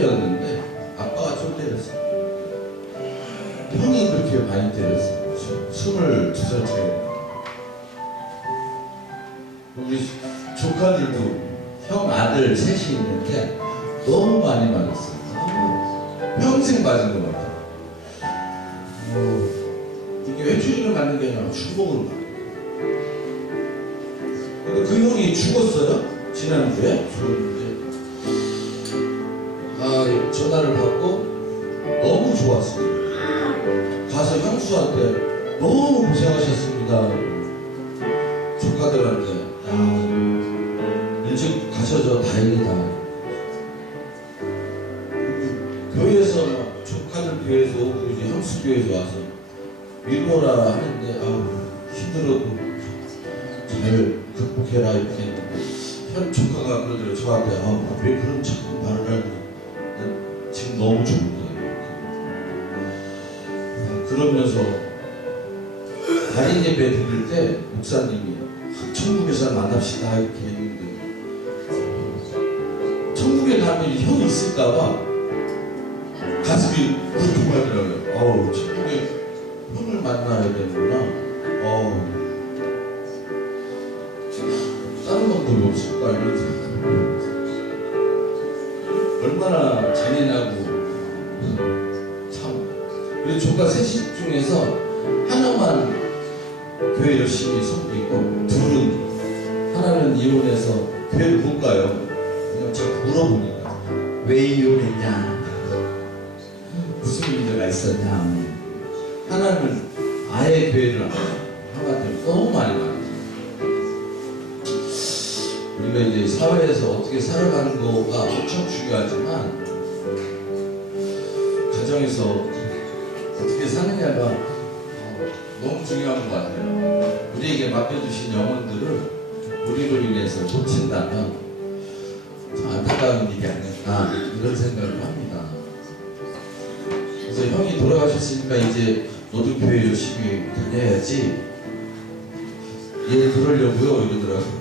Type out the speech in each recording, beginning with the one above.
때렸는데 아빠가 좀 때렸어. 형이 그렇게 많이 때렸어. 22살 차이. 우리 조카들도 형 아들 셋이 있는데 너무 많이 맞았어. 평생 맞은 것 같아. 이게 외출이를 맞는 게 아니라 주먹으로 맞아. 근데 그 형이 죽었어요. 지난주에 죽었는데 전화를 받고 너무 좋았어요. 가서 형수한테 너무 고생하셨습니다. 조카들한테 일찍 가셔서 다행이다. 교회에서 조카들 교회에서 오고 이제 형수 교회에서 와서 위로라 하는데 힘들어도 잘 극복해라 이렇게 현 조카가 그러더라고요. 저한테 왜 그런 자꾸 말을 하니 지금 너무 좋은데 그러면서 달인 예배 드릴 때 목사님이 천국에서 만납시다 이렇게 했는데 천국에 가면 형이 있을까봐 가슴이 울컥하더라고요. 천국에 형을 만나야 되는구나. 다른 방법이 없을까 이런 생각. 얼마나 잔인하고 참. 우리 조카 셋 중에서 하나만 교회 열심히 섬기고 둘은 하나는 이혼해서 교회를 못 가요. 그냥 자꾸 물어보니까 왜 이혼했냐, 무슨 문제가 있었냐. 하나는 아예 교회를 안 가고 너무 많이 가요. 우리가 이제 사회에서 어떻게 살아가는 거가 엄청 중요하지만 가정에서 어떻게 사느냐가 너무 중요한 것 같아요. 우리에게 맡겨주신 영혼들을 우리로 인해서 놓친다면 안타까운 일이 아닐까 이런 생각을 합니다. 그래서 형이 돌아가셨으니까 이제 너도 교회 열심히 다녀야지 얘 그러려고요 이러더라고요.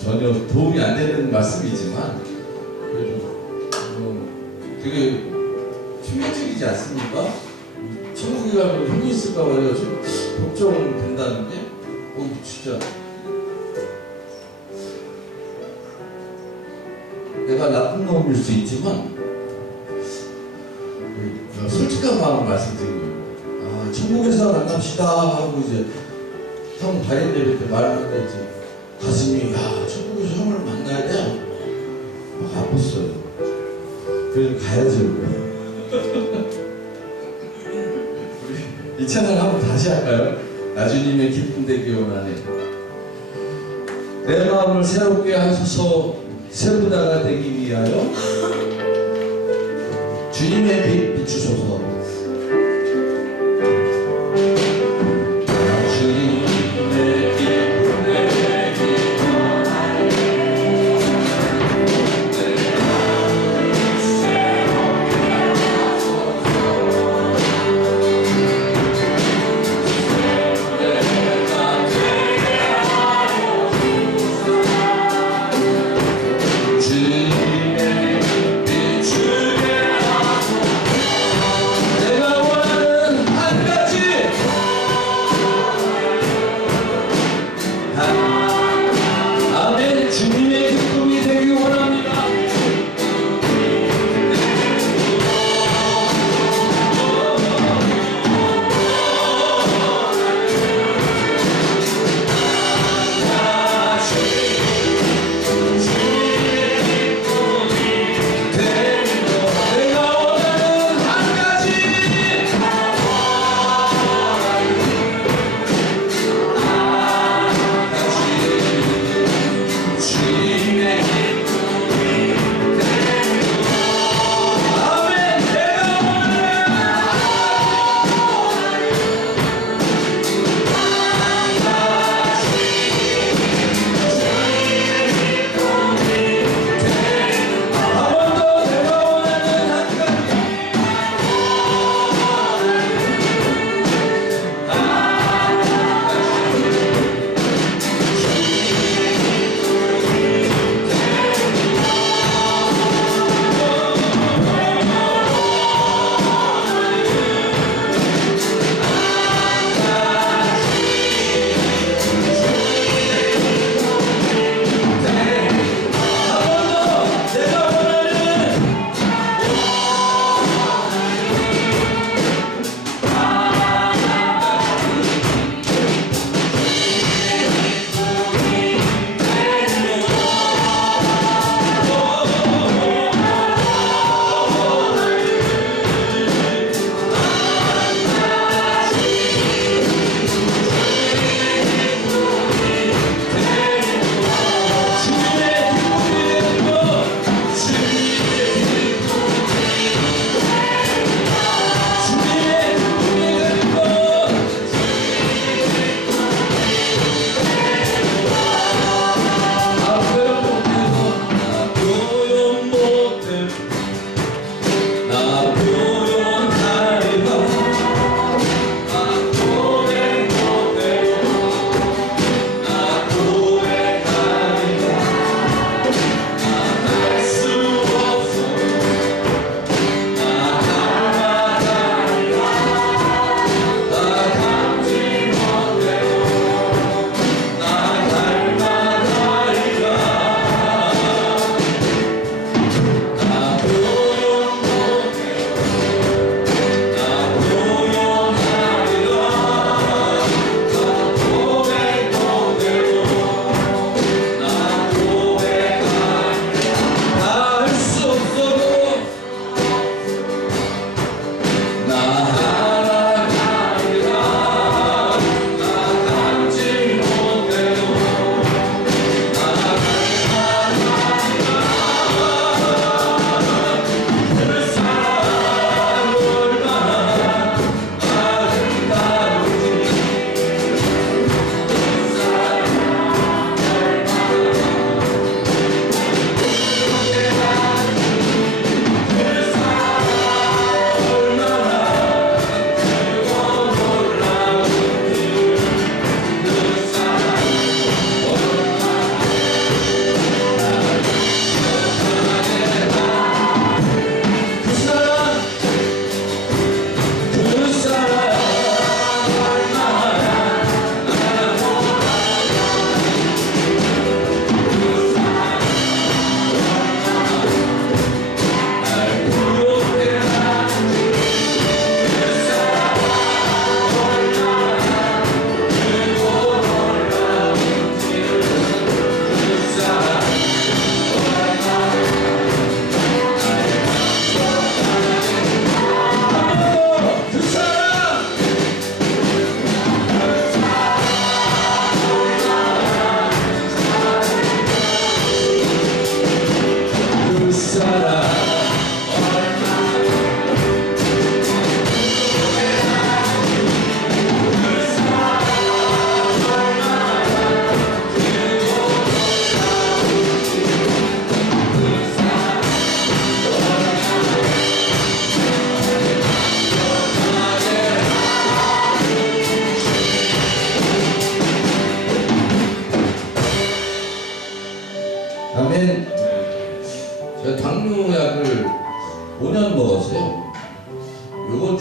전혀 도움이 안 되는 말씀이지만 그래도 되게 충격적이지 않습니까? 천국에 가면 형이 있을까 봐요. 좀 걱정된다는 게 진짜 내가 나쁜 놈일 수 있지만 솔직한 마음을 말씀드리고요. 천국에서 만납시다 하고 이제 형 발인 예배 때 말하는데 이제 가슴이 천국에서 형을 만나야 돼. 막 아팠어요. 그래서 가야죠. 우리 이 찬양 한번 다시 할까요? 나주님의 기쁨 되기 원하네. 내 마음을 새롭게 하소서 새부다가 되기 위하여 주님의 빛 비추소서.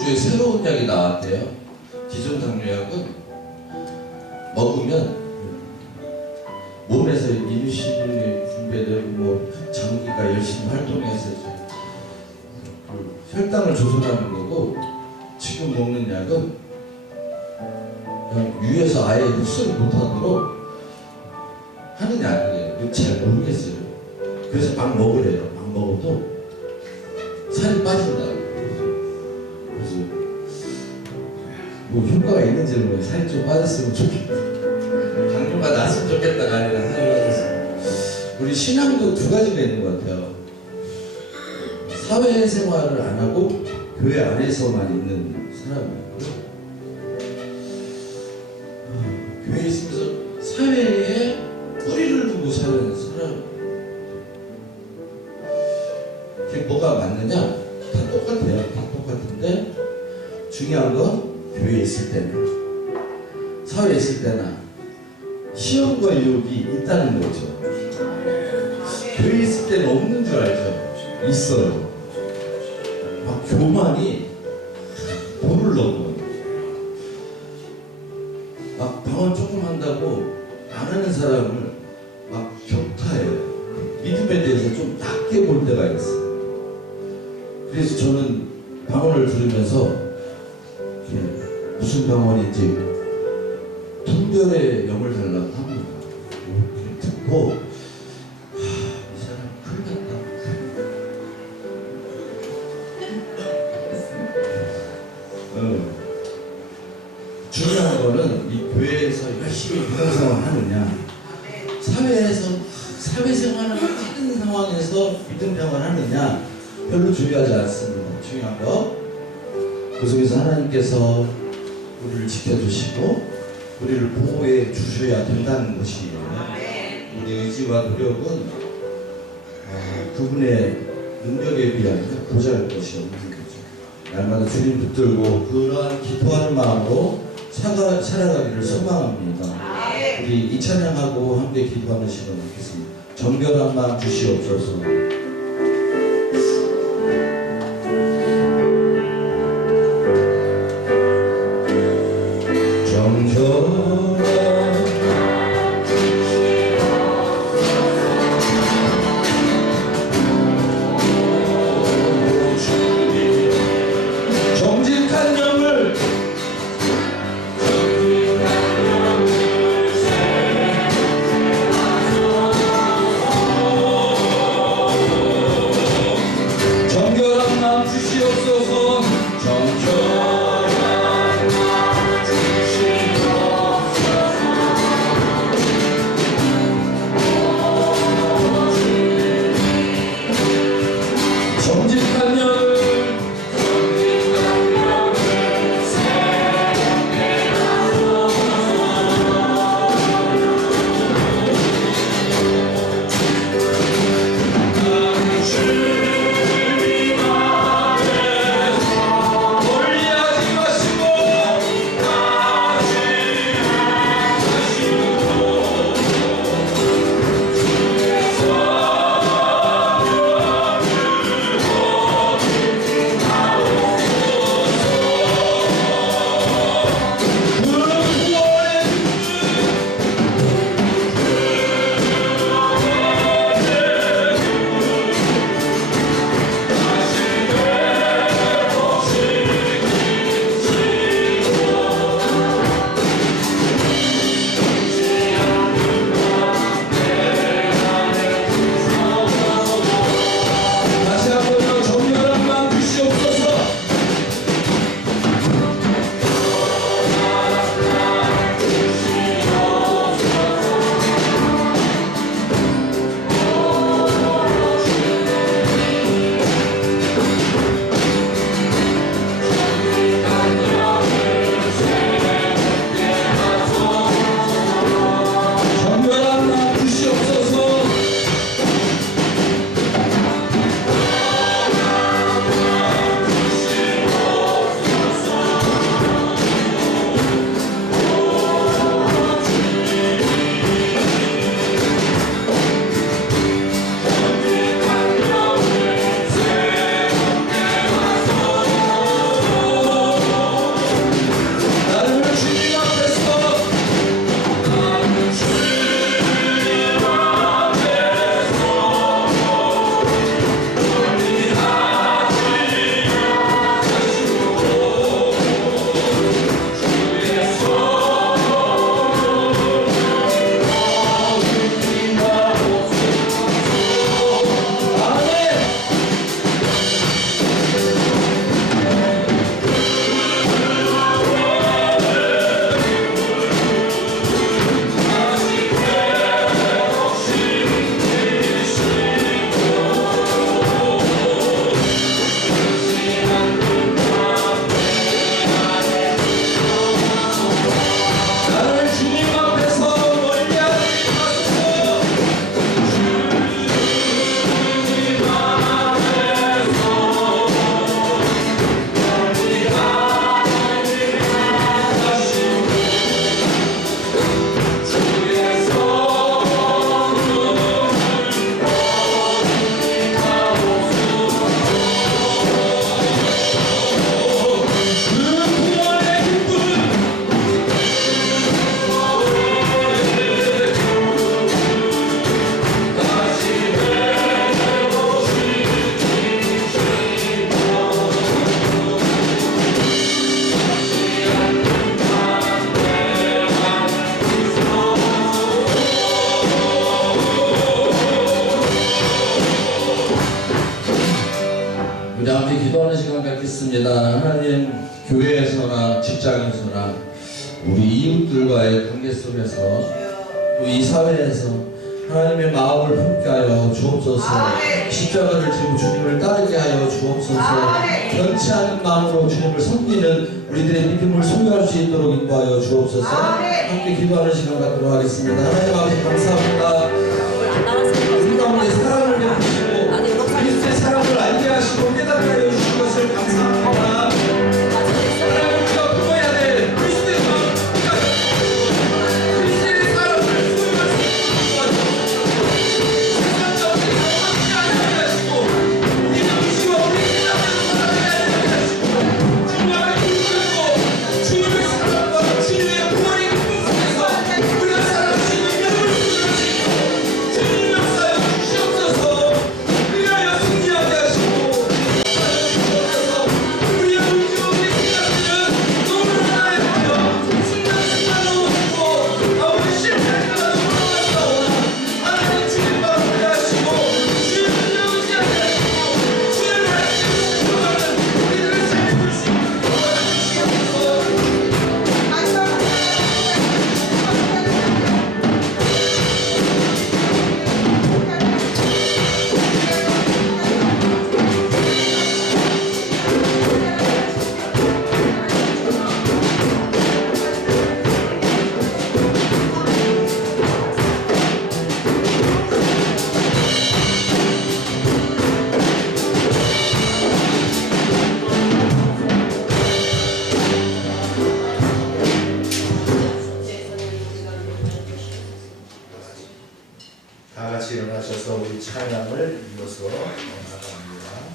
주에 새로운 약이 나왔대요. 기존 당뇨약은 먹으면 몸에서 인슐린이 분배되고 뭐 장기가 열심히 활동해서 그 혈당을 조절하는 거고, 지금 먹는 약은 그냥 위에서 아예 흡수를 못하도록 하는 약이에요. 잘 모르겠어요. 그래서 막 먹으래요. 막 먹어도 살이 빠진다. 그래서 뭐 효과가 있는지는 모르겠어요. 살이 좀 빠졌으면 좋겠다. 당뇨가 났으면 좋겠다가 아니라 살이 빠졌어요. 우리 신앙도 두 가지가 있는 것 같아요. 사회생활을 안 하고 교회 안에서만 있는 사람이고요. 교회에 있으면서 사회에 뿌리를 두고 사는 사람. 그게 뭐가 맞느냐? 다 똑같아요. 다 똑같은데 중요한 건 교회에 있을 때나 사회에 있을 때나 시험과 유혹이 있다는 거죠. 교회에 있을 때는 없는 줄 알죠? 있어요. 막 교만이 돈을 넣고 막 방언 조금 한다고 안 하는 사람을 막 격타해요. 믿음에 대해서 좀 낮게 볼 때가 있어요. 그래서 저는 방언을 들으면서 무슨 방언인지 통별의 영을 달라고 합니다. 듣고 이 사람 큰일 났다. 중요한 거는 이 교회에서 열심히 믿음생활을 하느냐, 사회에서 사회생활을 하는 상황에서 믿음생활을 하느냐 별로 중요하지 않습니다. 중요한 거 그 속에서 하나님께서 우리를 지켜주시고 우리를 보호해 주셔야 된다는 것이에요. 우리 의지와 노력은 그분의 능력에 비하면 보잘 것이 없는 거죠. 날마다 주님 붙들고 그러한 기도하는 마음으로 살아가기를 소망합니다. 우리 이 찬양하고 함께 기도하는 시간 갖겠습니다. 정결한 마음 주시옵소서. 정직한 영을 정결한 마음 주시옵소서. 정결한 마음 주시옵소서. 정직한 영을 교회에서나 직장에서나 우리 이웃들과의 관계 속에서 또 이 사회에서 하나님의 마음을 품게 하여 주옵소서. 십자가를 지고 주님을 따르게 하여 주옵소서. 변치 않은 마음으로 주님을 섬기는 우리들의 믿음을 소유할 수 있도록 인도하여 주옵소서. 함께 기도하는 시간 갖도록 하겠습니다. 하나님 아버지 감사합니다. 우리 가운데 사랑을 베푸시고 그리스도의 사랑을 알게 하시고 깨닫게 하여 주신 것을 감사합니다. 하나님 우리가 품어야 될 그리스도의 마음, 그리스도의 사랑을 소유할 수 있도록 도와주옵소서. 세상적인 것을 알게 하시고 우리 영지와 우리 신앙을 살아가야 하시고 주님을 붙들고 주님의 사랑과 주님의 구원의 기쁨 속에서 우리가 살아가시는 영을 붙들고 주님 역사여 주시옵소서. 그리하여 승리하게 하시고 주옵소서. 우리의 의지와 우리 신앙들은 너를 하나에 보며 순간순간 넘어지고 아무리 실패하더라도 넘어갔사오나 하나님 주님과 함께 하시고 주님을 의지하게 하시고 주님을 알게 하시는 우리들의 삶을 볼 수 있도록 도와주시옵소서. 다 같이 일어나셔서 우리 찬양을 이어서 나갑니다.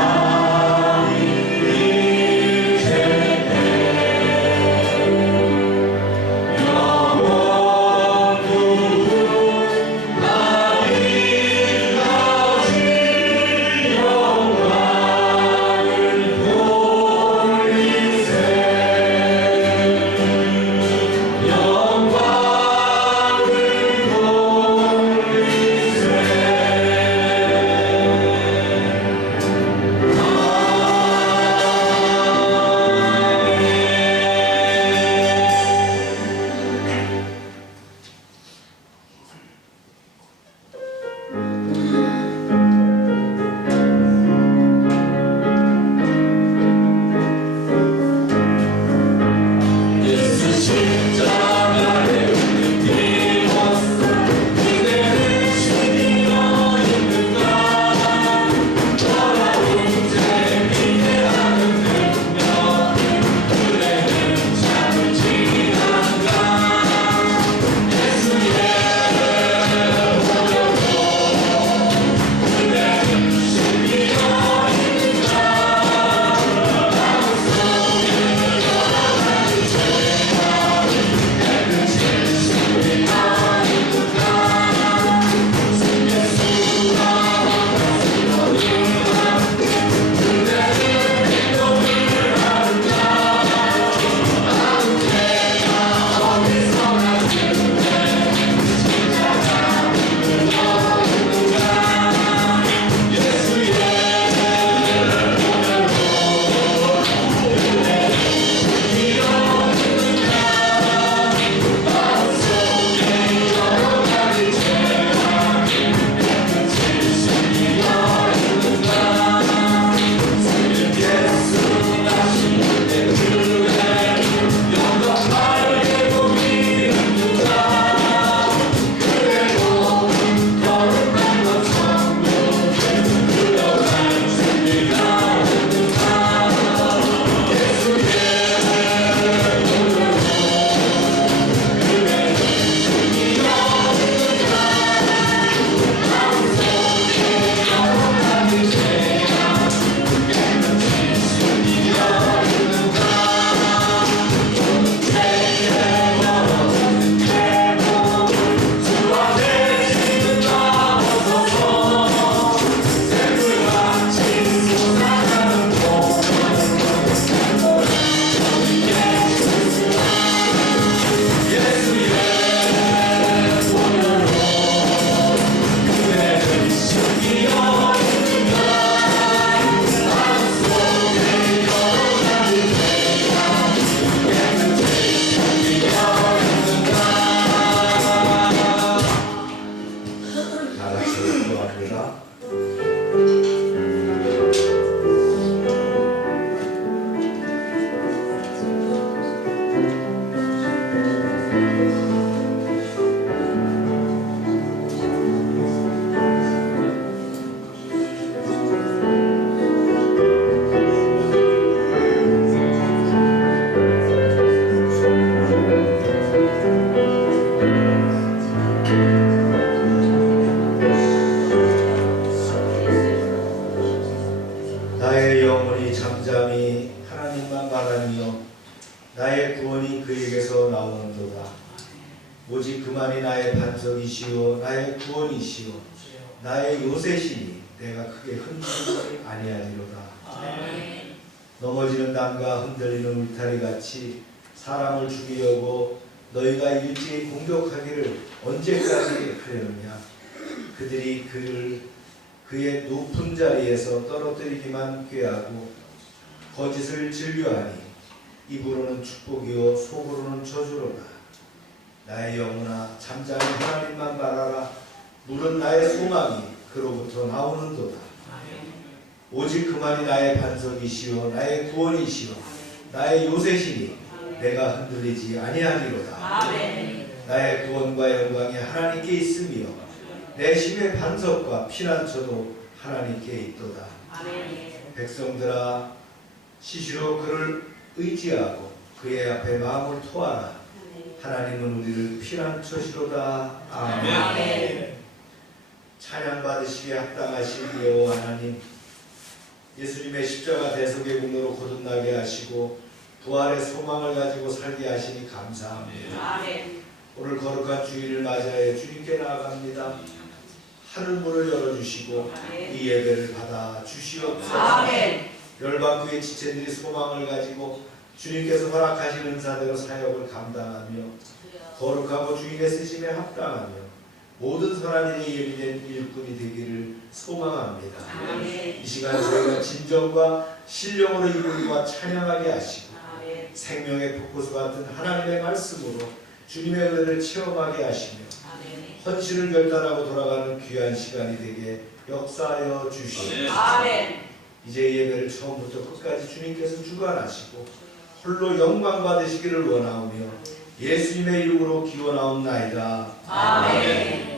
성삼위 일체대 기도합니다. 나의 영혼이 잠잠히 하나님만 바라며 나의 구원이 그에게서 나오는도다. 오직 그만이 나의 반석이시요 나의 구원이시요 나의 요새시니 내가 크게 흔들리지 아니하리로다. 넘어지는 담과 흔들리는 울타리 같이 사람을 죽이려고 너희가 일제히 공격하기를 언제까지 하려느냐. 그들이 그의 높은 자리에서 떨어뜨리기만 꾀하고 거짓을 즐겨하니 입으로는 축복이요 속으로는 저주로다. 나의 영혼아 잠잠히 하나님만 바라라. 물은 나의 소망이 그로부터 나오는도다. 오직 그만이 나의 반석이시요 나의 구원이시요 나의 요새시니 내가 흔들리지 아니하리로다. 나의 구원과 영광이 하나님께 있으며 내 힘의 반석과 피난처도 하나님께 있도다. 백성들아 시시로 그를 의지하고 그의 앞에 마음을 토하라. 하나님은 우리를 피난처시로다. 아멘. 찬양 받으시기에 합당하신 여호와 하나님, 예수님의 십자가 대속의 공로로 거듭나게 하시고 부활의 소망을 가지고 살게 하시니 감사합니다. 오늘 거룩한 주일을 맞이하여 주님께 나아갑니다. 하늘문을 열어주시고 이 예배를 받아 주시옵소서. 열방교회 지체들이 소망을 가지고 주님께서 허락하신 은사대로 사역을 감당하며 거룩하고 주님의 쓰심에 합당하며 모든 선한 일에 예비된 일꾼이 되기를 소망합니다. 이 시간 저희가 진정과 신령으로 이루기와 찬양하게 하시고 생명의 폭포수 같은 하나님의 말씀으로 주님의 은혜를 체험하게 하시며 헌신을 결단하고 돌아가는 귀한 시간이 되게 역사하여 주시옵소서. 이제 예배를 처음부터 끝까지 주님께서 주관하시고 홀로 영광 받으시기를 원하오며 예수님의 이름으로 기원하옵나이다. 아멘.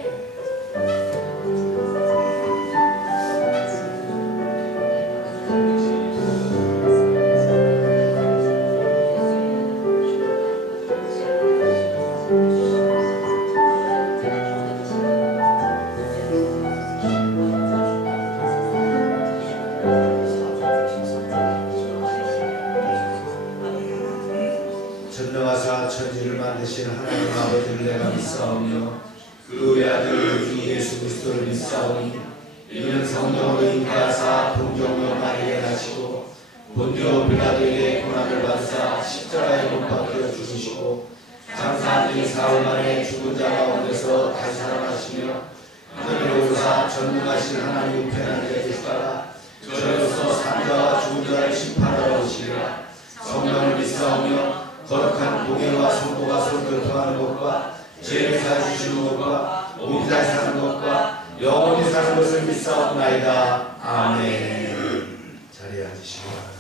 전능하사 천지를 만드신 하나님 아버지를 내가 믿사오며 그 외아들 주 예수 그리스도를 믿사오니 이는 성령으로 잉태하사 동정녀 마리아에 나시고 본디오 빌라도에게 고난을 받으사 십자가에 못 박혀 죽으시고 장사한 지 사흘 만에 죽은 자 가운데서 다시 살아나시며 하늘에 오르사 전능하신 하나님 우편에 계시다가 저로서 산자와 죽은 자를 심판하러 오시리라. 성령을 믿사오며 거룩한 공예와 성도가 서로 교통하는 것과 죄를 사주시는 것과 몸이 다시 사는 것과 영원히 사는 것을 믿사옵나이다. 아멘. 자리에 앉으시기 바랍니다.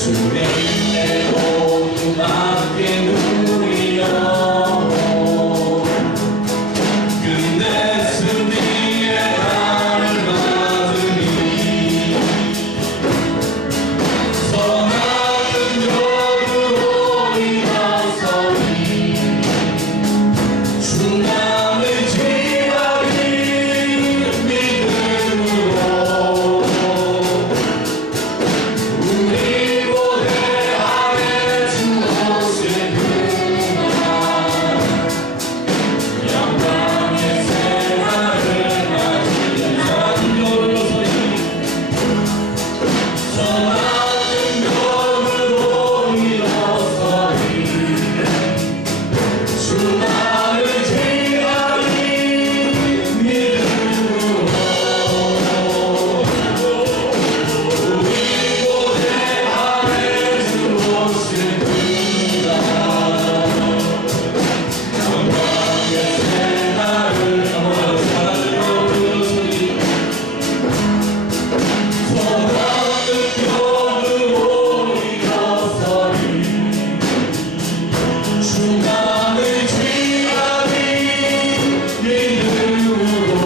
주님의 모든 함께 누리려 끝내 승리의 날을 받으니 선한 여주로 일어서니 주님을 지나니 믿음으로 우리 고대 안에 주 곳을 그날 영광의 새날을 맞이한 걸로서니 선한 능력으로 일어서니 주님을 지나니 믿음으로 우리 고대 안에 주 곳을 그날 영광의 새날을 사랑으로 일어서니 선한 능력으로 일어서니 주님을 지나니 믿음으로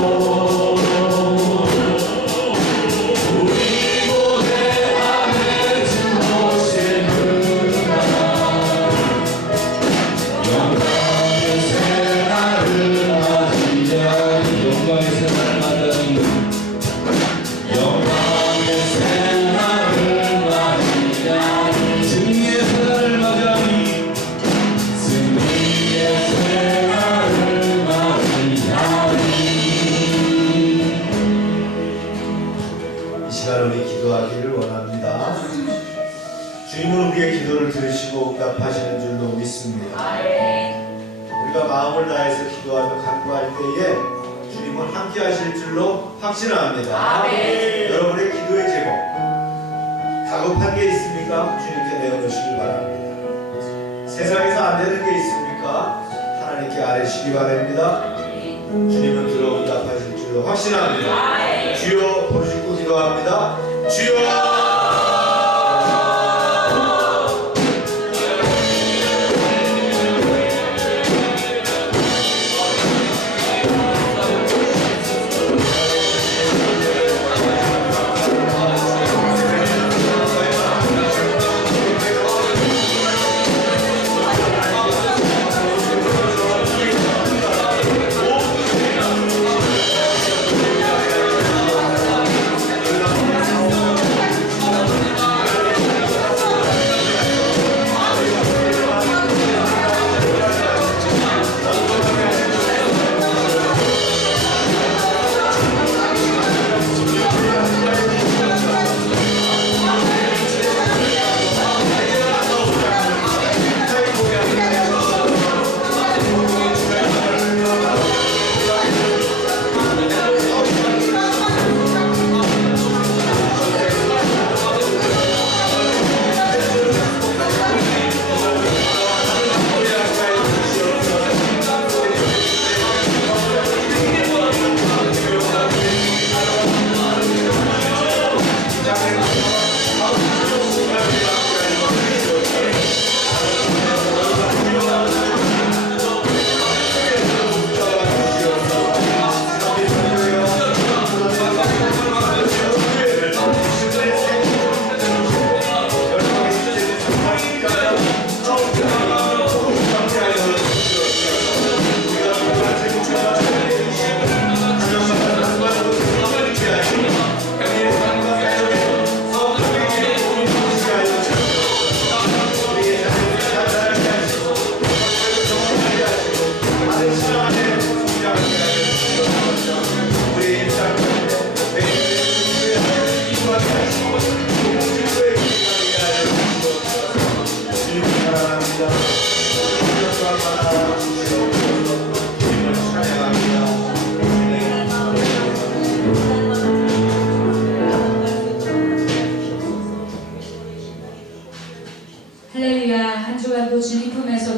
우리 고대 안에 주 곳을 그날 영광의 새날을 맞이하니 영광의 새날을 맞이하니 영광의 새날을 맞이하니 승리의 새날을 맞이하니 승리의 새날을 맞이하니 이 시간 우리 기도하기를 원합니다. 주님은 우리의 기도를 들으시고 응답하시는 줄로 믿습니다. 우리가 마음을 다해서 기도하며 간구할 때에 주님은 함께 하실 줄로 확신합니다. 여러분의 기도의 제목 다급한 게 있습니까? 주님께 내어놓으시기 바랍니다. 세상에서 안 되는 게 있습니까? 하나님께 아뢰시기 바랍니다. 주님은 들어 응답하실 줄로 확신합니다. 주여 부르짖고 기도합니다. 주여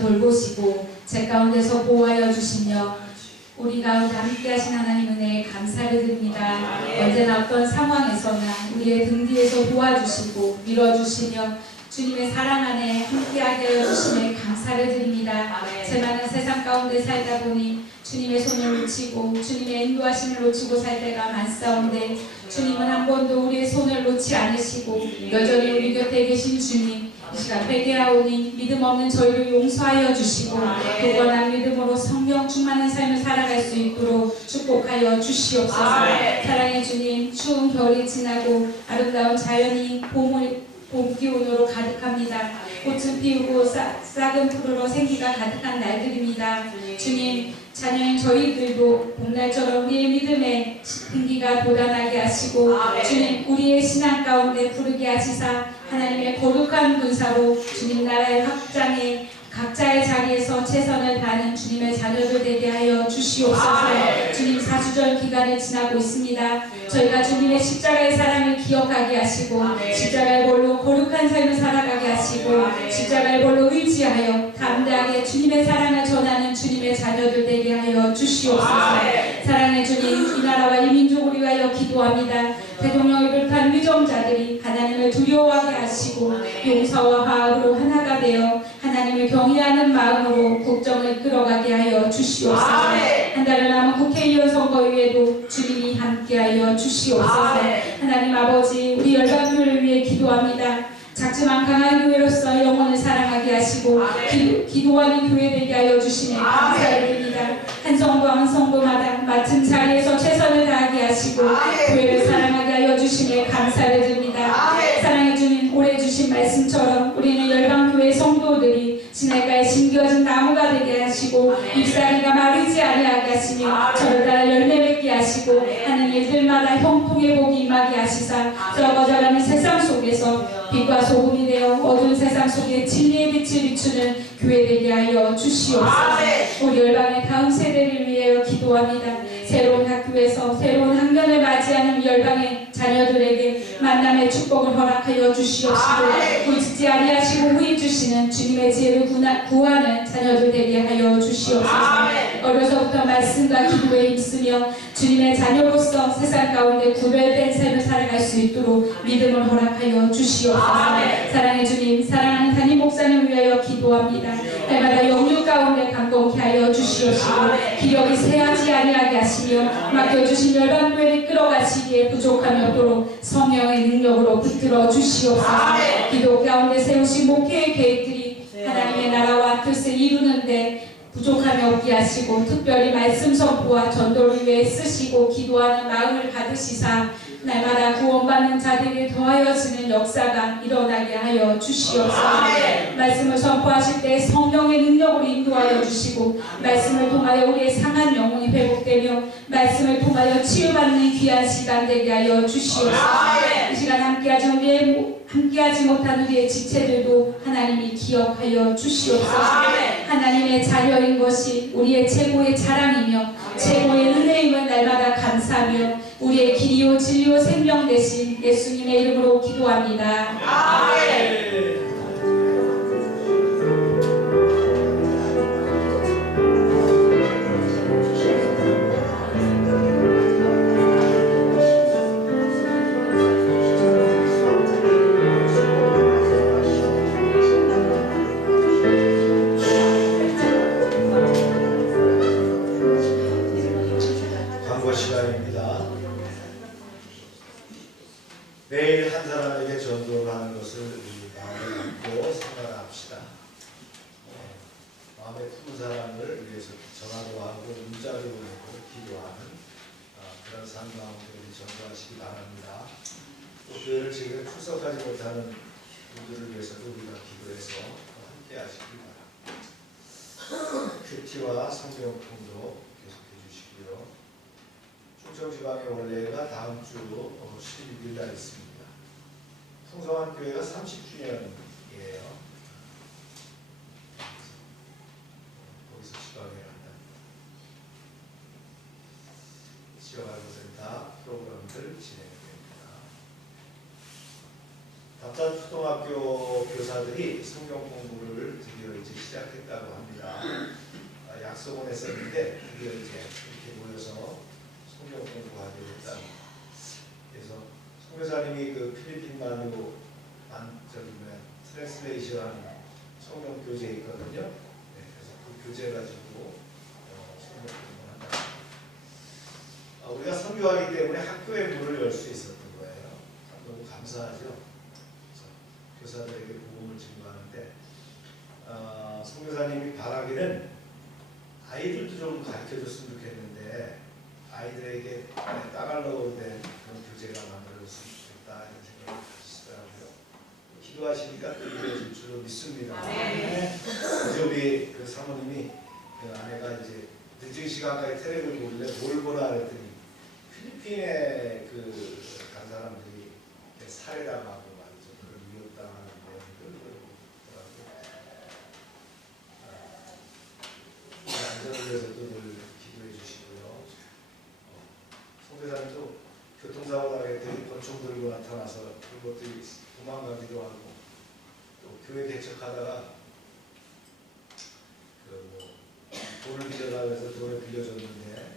돌보시고 제 가운데서 보호하여 주시며 우리 가운데 함께 하신 하나님 은혜에 감사를 드립니다. 언제나 어떤 상황에서나 우리의 등 뒤에서 도와주시고 밀어주시며 주님의 사랑 안에 함께하게 하여 주심에 감사를 드립니다. 제 많은 세상 가운데 살다 보니 주님의 손을 놓치고 주님의 인도하심을 놓치고 살 때가 많사온데 주님은 한 번도 우리의 손을 놓지 않으시고 여전히 우리 곁에 계신 주님, 이 시간 회개하오니 믿음 없는 저희를 용서하여 주시고 도건한 믿음으로 성령 충만한 삶을 살아갈 수 있도록 축복하여 주시옵소서. 사랑의 주님, 추운 겨울이 지나고 아름다운 자연이 봄 기운으로 가득합니다. 꽃은 피우고 싹은 푸르러 생기가 가득한 날들입니다. 주님, 자녀인 저희들도 봄날처럼 우리의 믿음에 생기가 돋아나게 하시고 주님, 우리의 신앙 가운데 부르게 하시사 하나님의 거룩한 군사로 주님 나라의 확장에 각자의 자리에서 최선을 다하는 주님의 자녀들 되게 하여 주시옵소서. 주님, 사주절 기간을 지나고 있습니다. 저희가 주님의 십자가의 사랑을 기억하게 하시고 십자가의 볼로 거룩한 삶을 살아가게 하시고 십자가의 볼로 의지하여 담대하게 주님의 사랑을 전하는 주님의 자녀들 되게 하여 주시옵소서. 사랑의 주님, 이 나라와 이 민족을 위하여 기도합니다. 대통령을 비롯한 위정자들이 하나님을 두려워하게 하시고 용서와 화합으로 하나가 되어 하나님을 경외하는 마음으로 국정을 끌어가게 하여 주시옵소서. 한 달을 남은 국회의원 선거위에도 주님이 함께하여 주시옵소서. 하나님 아버지, 우리 열방교회를 위해 기도합니다. 작지만 강한 교회로서 영혼을 사랑하게 하시고 기도하는 교회 되게 하여 주시네 감사드립니다. 한 성도 한 성도마다 맡은 자리에서 최선을 다하게 하시고 교회를 사랑하게 하여 주시네 감사를 드립니다. 사랑해 주님, 올해 주신 말씀처럼 우리는 열방교회 성도들이 시냇가에 심겨진 나무가 되게 하시고 잎사귀가 마르지 아니하게 하시며 저를 따라 열매 맺게 하시고 하는 일들마다 형통의 복이 임하게 하시사 썩어져가는 세상 속에서 빛과 소금이 되어 어두운 세상 속에 진리의 빛을 비추는 교회 되게 하여 주시옵소서. 우리 열방의 다음 세대를 위하여 기도합니다. 새로운 학교에서 새로운 학년을 맞이하는 열방의 자녀들에게 만남의 축복을 허락하여 주시옵시고 부지지 아니하시고 후임 주시는 주님의 지혜를 구하는 자녀들 되게 하여 주시옵소서. 어려서부터 말씀과 기도에 힘쓰며 주님의 자녀로서 세상 가운데 구별된 삶을 살아갈 수 있도록 믿음을 허락하여 주시옵소서. 사랑의 주님, 사랑하는 담임 목사님을 위하여 기도합니다. 날마다 영육 가운데 감동케 하여 주시옵시고 기력이 쇠하지 아니하게 하시며 맡겨주신 열방교회를 끌어가시기에 부족함이 없도록 성령의 능력으로 붙들어 주시옵소서. 기도 가운데 세우신 목회의 계획들이 하나님의 나라와 뜻을 이루는데 부족함이 없게 하시고 특별히 말씀 선포와 전도를 위해 쓰시고 기도하는 마음을 받으시사 날마다 구원받는 자들이 더하여지는 역사가 일어나게 하여 주시옵소서. 말씀을 선포하실 때 성령의 능력으로 인도하여 주시고 말씀을 통하여 우리의 상한 영혼이 회복되며 말씀을 통하여 치유받는 귀한 시간 되게 하여 주시옵소서. 이 시간 함께하지 못한 우리의 지체들도 하나님이 기억하여 주시옵소서. 하나님의 자녀인 것이 우리의 최고의 자랑이며 최고의 은혜임을 날마다 감사하며 우리의 길이요 진리요 생명 되신 예수님의 이름으로 기도합니다. 아멘. 매일 한 사람에게 전도를 하는 것을 우리 마음에 담고 생각합시다. 마음에 품은 사람을 위해서 전화도 하고 문자도 보내고 기도하는 그런 삶 가운데 우리 전도하시기 바랍니다. 또 교회를 지금 출석하지 못하는 분들을 위해서도 우리가 기도해서 함께 하시기 바랍니다. 큐티와 성경통도 계속해 주시고요. 충청지방의 원래가 다음 주 12일 날 있습니다. 풍성한 교회가 30주년이에요. 거기서 지방에 한다. 지역알고센터 프로그램들 진행됩니다. 답산 초등학교 교사들이 성경 공부를 드디어 이제 시작했다고 합니다. 약속은 했었는데 드디어 이제 이렇게 모여서 성경 공부하기로 했다. 그래서 성교사님이 그 필리핀만으로 트랜스레이션 성경 교재 있거든요. 네, 그래서 그 교재 가지고 성경 공부한다. 우리가 선교하기 때문에 학교의 문을 열 수 있었던 거예요. 너무 감사하죠. 교사들에게 복음을 증거하는데 선교사님이 바라기는 아이들도 좀 가르쳐줬으면 좋겠는데 아이들에게 따갈로된 그런 교재가 만들어졌으면 좋겠다 이런 생각을 가지시더라고요. 기도하시니까 또 이루어질 줄로 믿습니다. 우리 그 사모님이 그 아내가 이제 늦은 시간까지 텔레비를 보길래 뭘 보나 그랬더니 필리핀에 그 간 사람들이 살해당하고 말이죠. 그걸 위협당하는 내용을 안전을 위해서도 늘 기도해 주시고요. 선교사님도 교통사고 당했더니 권총 들고 나타나서 그것들이 도망가기도 하고 또 교회 개척하다가 돈을 빌려달라고 해서 돈을 빌려줬는데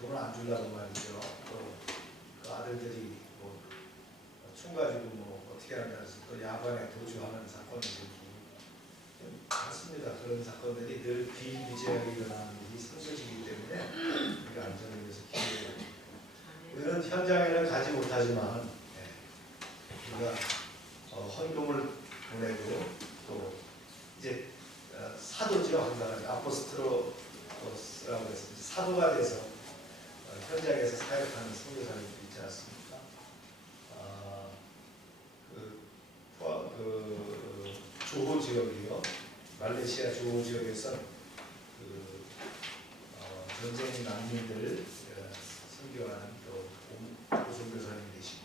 돈을 안 주려고 말이죠. 또 그 아들들이 총 가지고 어떻게 한다 해서 또 야간에 도주하는 사건이 생기고 맞습니다. 그런 사건들이 늘 비일비재하게 일어나는 일이 선서지기 때문에 우리가 안전을 위해서 기도해야 됩니다. 우리는 현장에는 가지 못하지만 우리가 헌금을 보내고 또 이제 사도죠. 한 사람이 아포스트로라고 해서 사도가 돼서 현장에서 사역하는 선교사님들 있지 않습니까? 조호 지역이요. 말레이시아 조호 지역에서 전쟁 난민들 선교하는 또 선교사님 계시고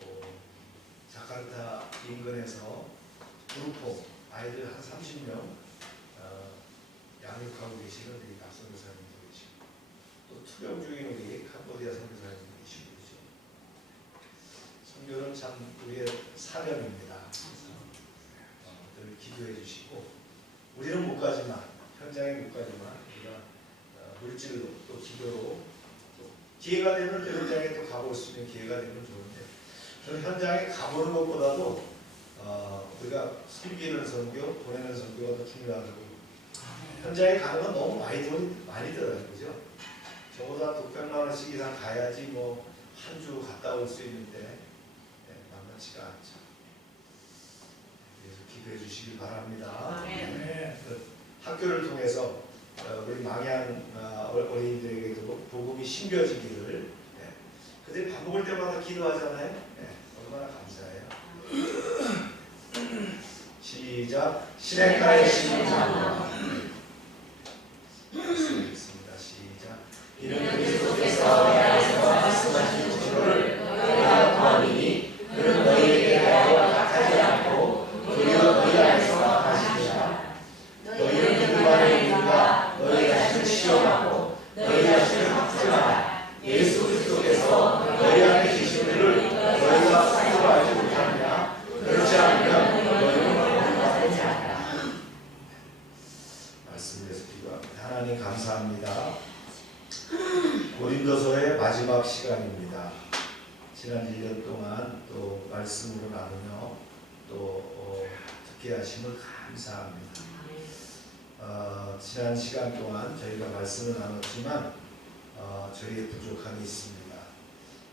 또 자카르타 인근에서 그룹홈 아이들 한 30명 양육하고 계시는 우리 선교사님도 계시고 또 투병 중인 우리 캄보디아 선교사님도 계시고 선교는 참 우리의 사명입니다. 늘 기도해 주시고 우리는 못 가지만 현장에 못 가지만 우리가 물질로 또 기도로 또 기회가 되면 또 현장에 또 가볼 수 있는 기회가 되면 좋은데 저는 현장에 가보는 것보다도 우리가 섬기는 선교, 보내는 선교가 더 중요하다고. 현장에 가는 건 너무 돈이 많이 들어요, 그죠? 적어도 한 600만 원씩 이상 가야지 한 주 갔다 올 수 있는데 만만치가 않죠. 그래서 기도해 주시기 바랍니다. 학교를 통해서 우리 망양 어린이들에게도 복음이 심겨지기를. 그들이 밥 먹을 때마다 기도하잖아요. 얼마나 감사해요. 시작. 시냇가에 심은 나무와 말씀드리겠습니다. 시작. 이는 그리스도께서 야에서 말씀하신 주를 너희가 구하리니 그는 너희에게 대하여 각하지 않고 도리어 너희 안에서 하시리라. 너희는 그 안에 있는가 너희 자신을 시험하고 너희 자신을 학습하라. 예수 그리스도께서 너희 안에 계신 그를 너희가 스스로 알지 못하느냐? 그렇지 않으면 말씀드려서 기도합니다. 하나님 감사합니다. 고린도서의 마지막 시간입니다. 지난 1년 동안 또 말씀으로 나누며 또 듣게 하심을 감사합니다. 지난 시간 동안 저희가 말씀을 나눴지만 저희의 부족함이 있습니다.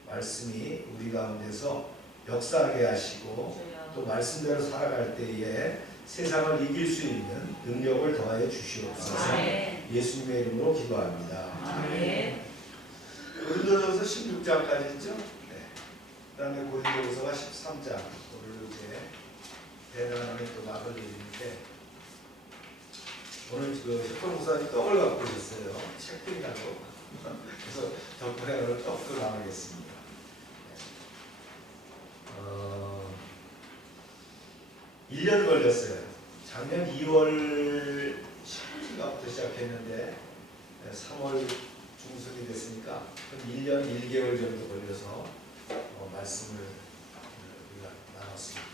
말씀이 우리 가운데서 역사하게 하시고 또 말씀대로 살아갈 때에 세상을 이길 수 있는 능력을 더하여 주시옵소서. 예수님의 이름으로 기도합니다. 고린도전서 16장까지 있죠? 그 다음에 고린도전서가 13장 오늘 이제 대단하게 또 막을 내리는데 오늘 협동 목사님 떡을 갖고 오셨어요. 책들이라고. 그래서 덕분에 오늘 떡도 나누겠습니다. 1년 걸렸어요. 작년 2월 10일부터 시작했는데 3월 중순이 됐으니까 한 1년 1개월 정도 걸려서 말씀을 우리가 나눴습니다.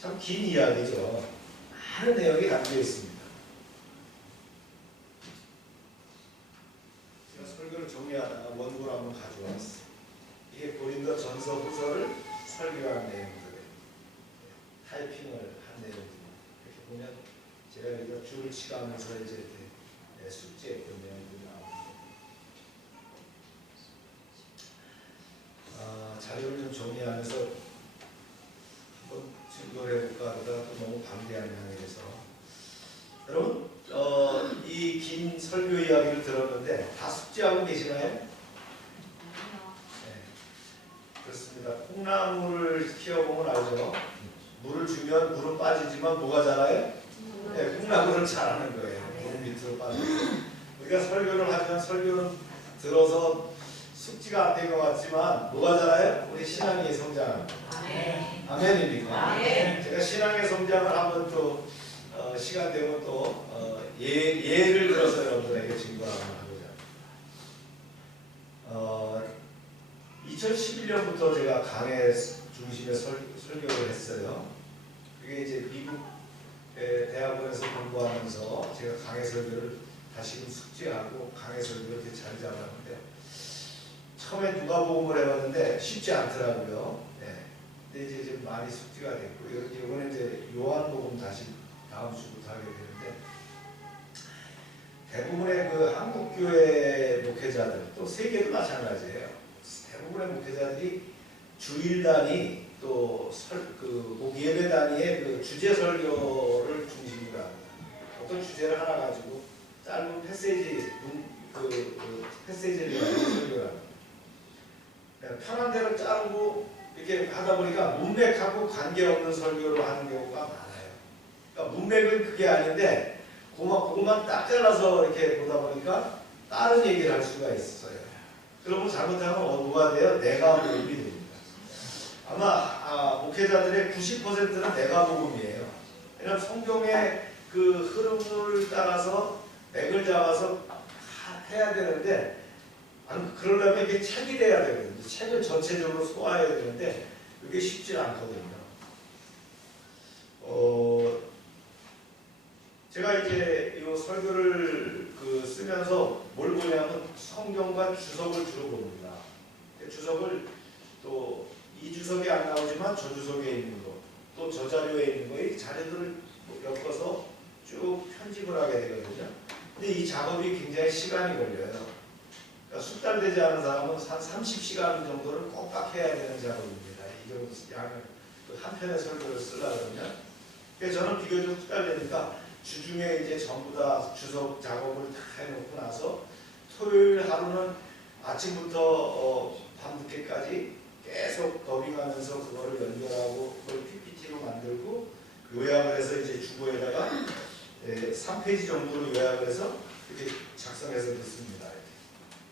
참 긴 이야기죠. 많은 내용이 담겨 있습니다. 제가 설교를 정리하다가 원고를 한번 가져왔어요. 이게 고린도 전서 후서를 설교한 내용들이에요. 보면 제가 여기다 줄을 치가면서 이제 이렇게 숙제했던 내용들이 나옵니다. 자료를 좀 정리하면서 한번 증거해볼까 하다가 또 너무 방대한 향해서 여러분 이 긴 설교 이야기를 들었는데 다 숙지하고 계시나요? 네. 그렇습니다. 콩나물을 키워보면 알죠? 물을 주면 물은 빠지지만 뭐가 자라요? 네, 콩나물은 자라는 거예요. 물 밑으로 빠지고. 우리가 설교를 하지만 설교는 들어서 숙지가 안 된 것 같지만 뭐가 자라요? 우리 신앙의 성장합니다. 아멘입니까? 아멘. 제가 신앙의 성장을 한번 또 시간 되면 또 예를 들어서 여러분들에게 증거 한번 하고자. 2011년부터 제가 강해 중심의 설교를 했어요. 그게 이제 미국 대학원에서 공부하면서 제가 강해 설교를 다시금 숙지하고 강해 설교를 이렇게 잘 잡았는데 처음에 누가복음을 해봤는데 쉽지 않더라고요. 네. 근데 이제 좀 많이 숙지가 됐고 이번에 이제 요한복음 다시 다음 주부터 하게 되는데 대부분의 그 한국교회 목회자들 또 세계도 마찬가지예요. 대부분의 목회자들이 주일단위 또 예배 단위의 그 주제 설교를 중심으로 합니다. 어떤 주제를 하나 가지고 짧은 패세지를 가지고 설교를 합니다. 편한 대로 자르고 이렇게 하다 보니까 문맥하고 관계없는 설교를 하는 경우가 많아요. 그러니까 문맥은 그게 아닌데 그것만 딱 잘라서 이렇게 보다 보니까 다른 얘기를 할 수가 있어요. 그러면 잘못하면 누가 돼요? 내가복음이 됩니다. 아마 목회자들의 90%는 내가복음이에요. 왜냐하면 성경의 그 흐름을 따라서 맥을 잡아서 해야 되는데 그러려면 이게 책이 돼야 되거든요. 책을 전체적으로 소화해야 되는데 이게 쉽지 않거든요. 제가 이제 이 설교를 쓰면서 뭘 보냐면 성경과 주석을 주로 봅니다. 주석을 또 이 주석이 안 나오지만 저 주석에 있는 거, 또 저 자료에 있는 거, 이 자료들을 엮어서 쭉 편집을 하게 되거든요. 근데 이 작업이 굉장히 시간이 걸려요. 그러니까 숙달 되지 않은 사람은 한 30시간 정도를 꼭딱 해야 되는 작업입니다. 이 정도 양을 한 편의 설교를 쓰려면. 그래서 저는 비교적 숙달되니까 주중에 이제 전부 다 주석 작업을 다 해놓고 나서 토요일 하루는 아침부터 밤늦게까지 계속 더빙하면서 그거를 연결하고 그걸 PPT로 만들고 요약을 해서 이제 주보에다가 3페이지 정도로 요약을 해서 이렇게 작성해서 넣습니다.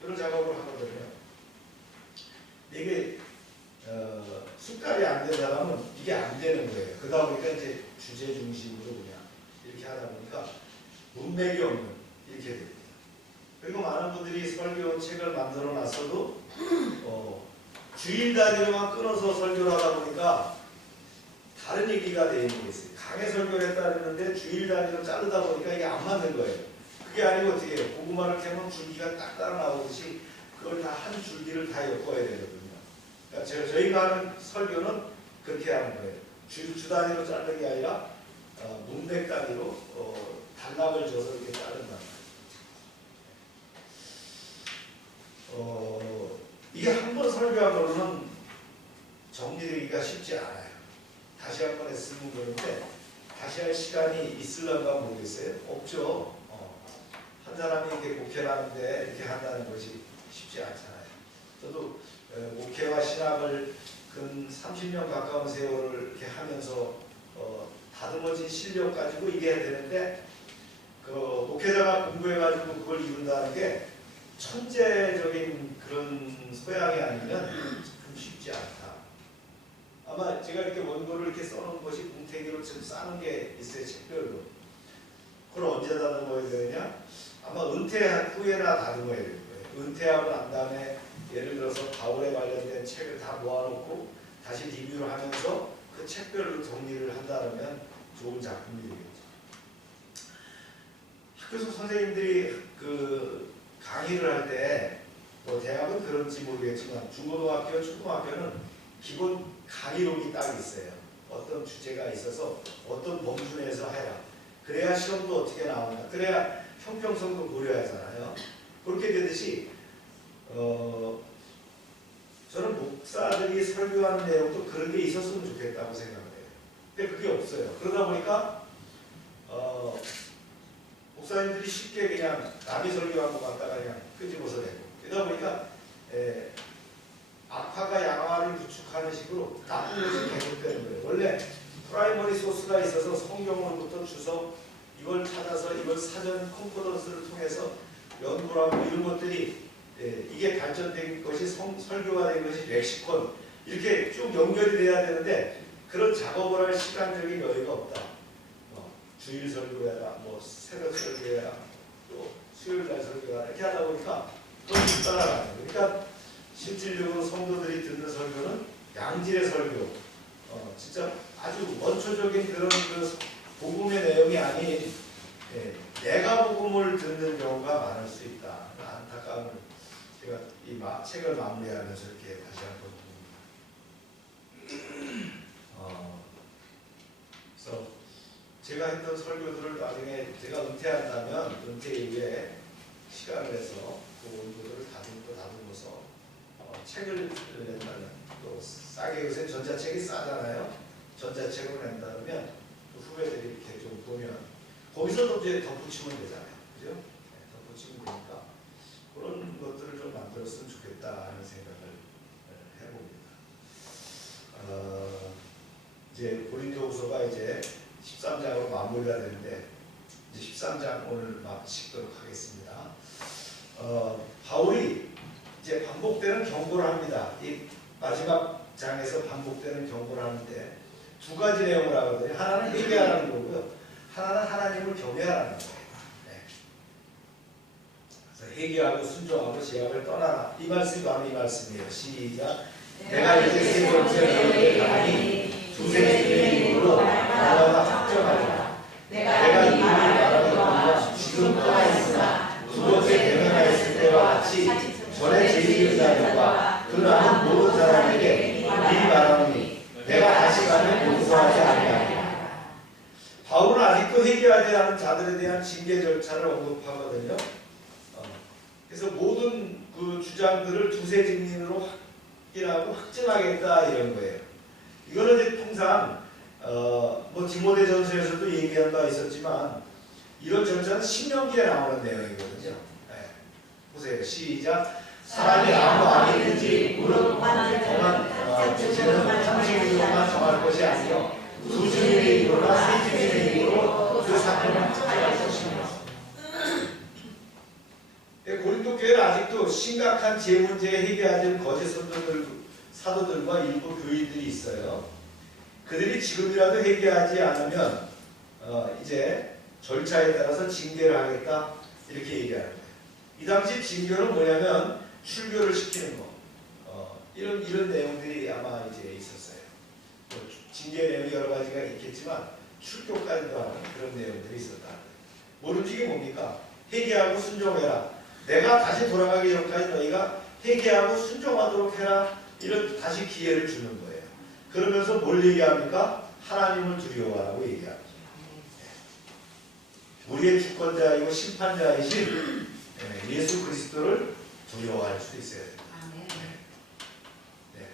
이런 작업을 하거든요. 이게 숙달이 안 된 사람은 이게 안 되는 거예요. 그러다 보니까 이제 주제 중심으로 그냥 이렇게 하다 보니까 문맥이 없는 이렇게 됩니다. 그리고 많은 분들이 설교 책을 만들어 놨어도 주일 단위로만 끊어서 설교를 하다 보니까 다른 얘기가 되어 있는 게 있어요. 강의 설교를 했다 그랬는데 주일 단위로 자르다 보니까 이게 안 맞는 거예요. 그게 아니고 어떻게 해요? 고구마를 캐면 줄기가 딱 따라 나오듯이 그걸 다 한 줄기를 다 엮어야 되거든요. 그러니까 저희가 하는 설교는 그렇게 하는 거예요. 주 단위로 자르는 게 아니라 문맥 단위로 단락을 줘서 이렇게 자른다. 이게 한 번 설교한 걸로는 정리되기가 쉽지 않아요. 다시 한 번 했으면 그런데 다시 할 시간이 있을런가 모르겠어요. 없죠. 한 사람이 이렇게 목회를 하는데 이렇게 한다는 것이 쉽지 않잖아요. 저도 목회와 신학을 근 30년 가까운 세월을 이렇게 하면서 다듬어진 실력 가지고 이게 해야 되는데 목회자가 공부해가지고 그걸 이룬다는 게 천재적인 그런 소양이 아니면 좀 쉽지 않다. 아마 제가 이렇게 원고를 이렇게 써놓은 것이 공태기로 좀 싸는 게 있어요. 책별로. 그걸 언제 다듬어야 되느냐? 아마 은퇴한 후에나 다듬어야 될 거예요. 은퇴하고 난 다음에 예를 들어서 바울에 관련된 책을 다 모아놓고 다시 리뷰를 하면서 그 책별로 정리를 한다면 좋은 작품이 되겠죠. 학교에서 선생님들이 강의를 할 때 뭐 대학은 그런지 모르겠지만 중고등학교, 초등학교는 기본 강의록이 딱 있어요. 어떤 주제가 있어서 어떤 범주 내에서 해라. 그래야 시험도 어떻게 나오나. 그래야 형평성도 고려하잖아요. 그렇게 되듯이 저는 목사들이 설교하는 내용도 그런 게 있었으면 좋겠다고 생각해요. 근데 그게 없어요. 그러다 보니까 목사님들이 쉽게 그냥 남이 설교한 것 갖다가 그냥 끄집어서 내고, 그러다 보니까 악화가 양화를 구축하는 식으로 나쁜 것이 계속되는 거예요. 원래 프라이머리 소스가 있어서 성경으로부터 주서 이걸 찾아서 이걸 사전 콘코던스를 통해서 연구를 하고 이런 것들이 이게 발전된 것이 설교가 된 것이 렉시콘 이렇게 쭉 연결이 돼야 되는데 그런 작업을 할 시간적인 여유가 없다. 주일 설교해라, 뭐 새벽 설교해라, 또 수요일 날 설교해라 이렇게 하다 보니까 너무 따라가는 거예요. 그러니까 실질적으로 성도들이 듣는 설교는 양질의 설교, 진짜 아주 원초적인 그런 그 복음의 내용이 아닌 내가 복음을 듣는 경우가 많을 수 있다. 안타까움을 제가 이 책을 마무리하면서 이렇게 다시 한번 봅니다. 그래서 제가 했던 설교들을 나중에 제가 은퇴한다면 은퇴 이후에 시간을 내서 그 원고들을 다듬어서 책을 낸다면, 또 싸게 요새 전자책이 싸잖아요. 전자책으로 낸다면 그 후배들이 이렇게 좀 보면 거기서도 이제 덧붙이면 되잖아요. 그죠? 덧붙이면 되니까 그런 것들을 좀 만들었으면 좋겠다 하는 생각을 해봅니다. 이제 고린도후서가 이제 13장으로 마무리가 되는데 이제 13장 오늘 마치도록 하겠습니다. 바울이 이제 반복되는 경고를 합니다. 이 마지막 장에서 반복되는 경고를 하는데 두 가지 내용을 하거든요. 하나는 회개하라는 거고요. 하나는 하나님을 경외하라는 거예요. 그래서 회개하고 순종하고 죄악을 떠나라. 이 말씀이 바로 이 말씀이에요. 시작. 내가 이제 세 번째 너희에게 가니 두세 주의 이름으로 나라가 확정하리라. 내가 이 일을 말하기보다 지금 떠나 있으나 두 번째 대면하였을 때와 같이 전에 제일인 자들과 그 남은 모든 사람에게 이 말하노니 내가 다시 가면 용서하지 아니하리라. 바울은 아직도 회개하지 않은 자들에 대한 징계 절차를 언급하거든요. 그래서 모든 그 주장들을 두세 증인으로 확인하고 확증하겠다 이런 거예요. 이거는 이제 통상 뭐 디모데전서에서도 얘기한 바 있었지만 이런 절차는 신명기에 나오는 내용이거든요. 보세요. 시작. 사람이 아무 악이든지 무릇 더만 죄는 한 증인으로만 정할 것이 아니요 두 증인의 입으로나 세 증인의 입으로 그 사건을 찾아갈 것입니다. 고린도 교회는 아직도 심각한 죄 문제에 해결하지 않은 거짓 사도들과 일부 교인들이 있어요. 그들이 지금이라도 회개하지 않으면 이제 절차에 따라서 징계를 하겠다 이렇게 얘기하는 거예요. 이 당시 징계는 뭐냐면 출교를 시키는 거, 이런 내용들이 아마 이제 있었어요. 징계 내용이 여러 가지가 있겠지만 출교까지도 하는 그런 내용들이 있었다. 모르는 게 뭡니까? 회개하고 순종해라. 내가 다시 돌아가기 전까지 너희가 회개하고 순종하도록 해라. 이런 다시 기회를 주는 거예요. 그러면서 뭘 얘기합니까? 하나님을 두려워하라고 얘기합니다. 우리의 주권자이고 심판자이신 예수 그리스도를 두려워할 수 있어야 됩니다.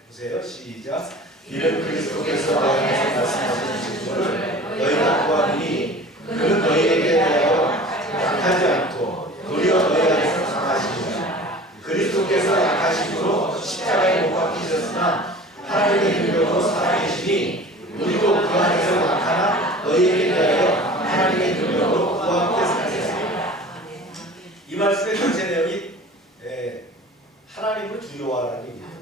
보세요. 시작. 이는 그리스도께서 너희에게 말씀하신 진리를 너희가 구하니 그는 너희에게 대하여 약하지 않고 도리어 너희 안에서 강하시니라. 그리스도께서 약하심으로 십자가에 못 박히셨으나 하나님의 능력으로 살아계시니 우리도 그 안에서 약하나 너희에게 대하여 하나님의 능력으로 그와 함께 살겠습니다. 이 말씀의 전체 내용이 하나님을 두려워하라는 얘기입니다.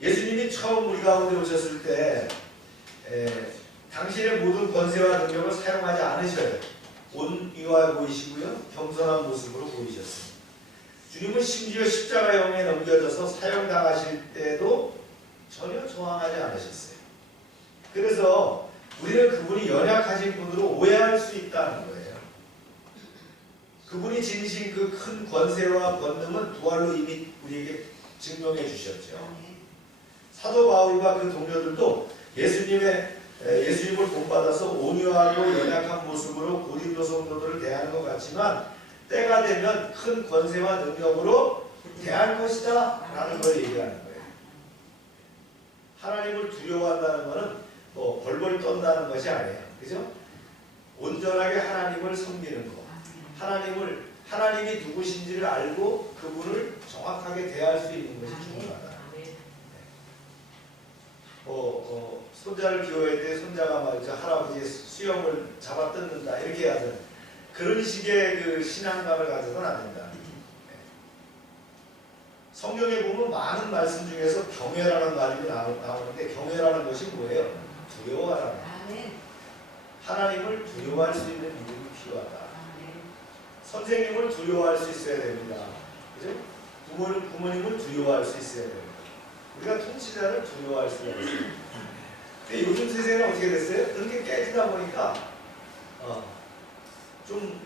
예수님이 처음 우리 가운데 오셨을 때 당신의 모든 권세와 능력을 사용하지 않으셔요. 온유해 보이시고요. 겸손한 모습으로 보이셨습니다. 주님은 심지어 십자가형에 넘겨져서 사형당하실 때도 전혀 저항하지 않으셨어요. 그래서 우리는 그분이 연약하신 분으로 오해할 수 있다는 거예요. 그분이 지니신 그 큰 권세와 권능은 부활로 이미 우리에게 증명해 주셨죠. 사도 바울과 그 동료들도 예수님의 예수님을 본받아서 온유하고 연약한 모습으로 고린도 성도들을 대하는 것 같지만 때가 되면 큰 권세와 능력으로 대할 것이다 라는 걸 얘기하는 거예요. 하나님을 두려워한다는 것은 뭐 벌벌 떤다는 것이 아니에요. 그죠? 온전하게 하나님을 섬기는 것, 하나님이 누구신지를 알고 그분을 정확하게 대할 수 있는 것이 중요하다. 손자를 기호할 때 손자가 말이죠, 할아버지의 수염을 잡아 뜯는다 이렇게 하든 그런 식의 그 신앙감을 가져서는 안 된다. 성경에 보면 많은 말씀 중에서 경외라는 말이 나오는데 경외라는 것이 뭐예요? 두려워하라는 거예요. 하나님을 두려워할 수 있는 믿음이 필요하다. 선생님을 두려워할 수 있어야 됩니다. 그죠? 부모님을 두려워할 수 있어야 됩니다. 우리가 통치자를 두려워할 수가 있어요. 근데 요즘 세상은 어떻게 됐어요? 그런 게 깨지다 보니까 좀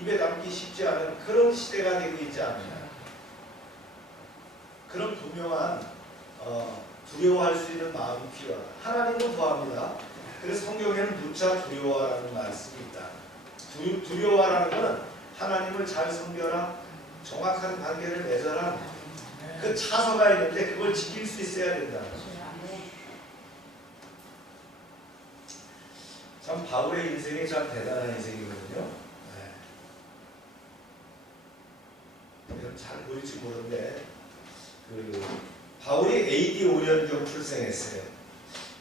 입에 담기 쉽지 않은 그런 시대가 되고 있지 않느냐. 그런 분명한 두려워할 수 있는 마음이 필요하다. 하나님은 더합니다. 그래서 성경에는 누차 두려워하라는 말씀이 있다. 두려워하라는 것은 하나님을 잘 섬겨라, 정확한 관계를 맺어라, 그 차서가 있는데 그걸 지킬 수 있어야 된다. 참 바울의 인생이 참 대단한 인생이거든요. 잘 보일지 모르는데 바울이 AD 5년경 출생했어요.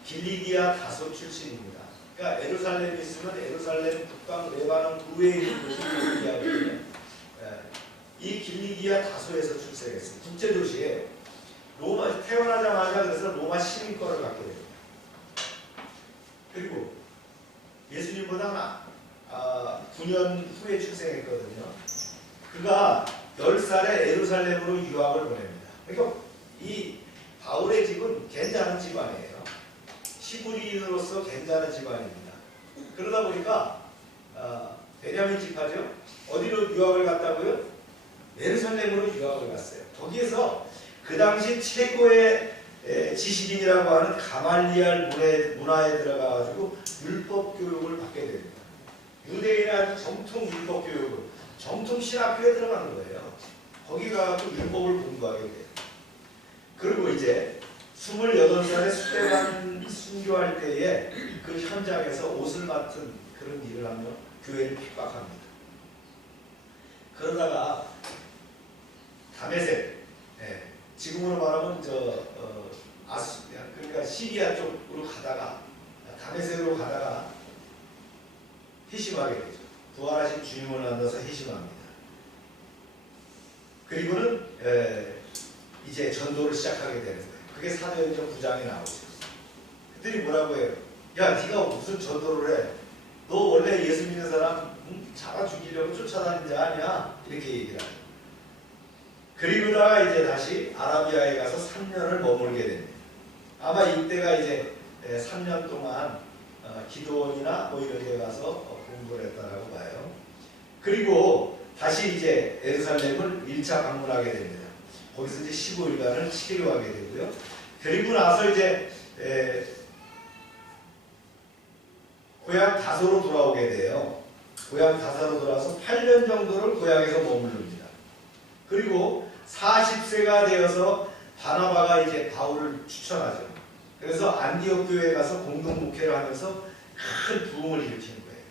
길리기아 다소 출신입니다. 그러니까 예루살렘에 있으면 예루살렘 북방 레바논 의회에 있는 곳이 길리기아거든요. 이 길리기아 다소에서 출생했어요. 국제도시에 로마 태어나자마자 그래서 로마 시민권을 갖게 됩니다. 그리고 예수님보다 9년 후에 출생했거든요. 그가 10살에 예루살렘으로 유학을 보냅니다. 그러니까 이 바울의 집은 괜찮은 집안이에요. 히브리인으로서 괜찮은 집안입니다. 그러다 보니까 베냐민 지파죠. 어디로 유학을 갔다고요? 예루살렘으로 유학을 갔어요. 거기에서 그 당시 최고의 지식인이라고 하는 가말리알 문화에 들어가가지고 율법 교육을 받게 됩니다. 유대인의 정통 율법 교육을 정통 신학교에 들어가는 거예요. 거기 가서 율법을 공부하게 돼요. 그리고 이제 28살에 수레반 순교할 때에 그 현장에서 옷을 맡은 그런 일을 하며 교회를 핍박합니다. 그러다가 다메섹, 지금으로 말하면 그러니까 시리아 쪽으로 가다가 다메섹으로 가다가 회심하게 되죠. 부활하신 주님을 만나서 회심합니다. 그리고는 이제 전도를 시작하게 되는 거예요. 그게 사도행전 9장에 나오죠. 그들이 뭐라고 해요? 야, 네가 무슨 전도를 해? 너 원래 예수 믿는 사람 잡아 죽이려고 쫓아다닌 자 아니야? 이렇게 얘기를 하죠. 그리고다가 이제 다시 아라비아에 가서 3년을 머물게 됩니다. 아마 이때가 이제 3년 동안 기도원이나 뭐 이런 데 가서 공부를 했다라고 봐요. 그리고 다시 이제 예루살렘을 1차 방문하게 됩니다. 거기서 이제 15일간을 치료하게 되고요. 그리고 나서 이제 고향 다소로 돌아오게 돼요. 고향 다소로 돌아와서 8년 정도를 고향에서 머무릅니다. 그리고 40세가 되어서 바나바가 이제 바울을 추천하죠. 그래서 안디옥 교회에 가서 공동 목회를 하면서 큰 부흥을 일으키는 거예요.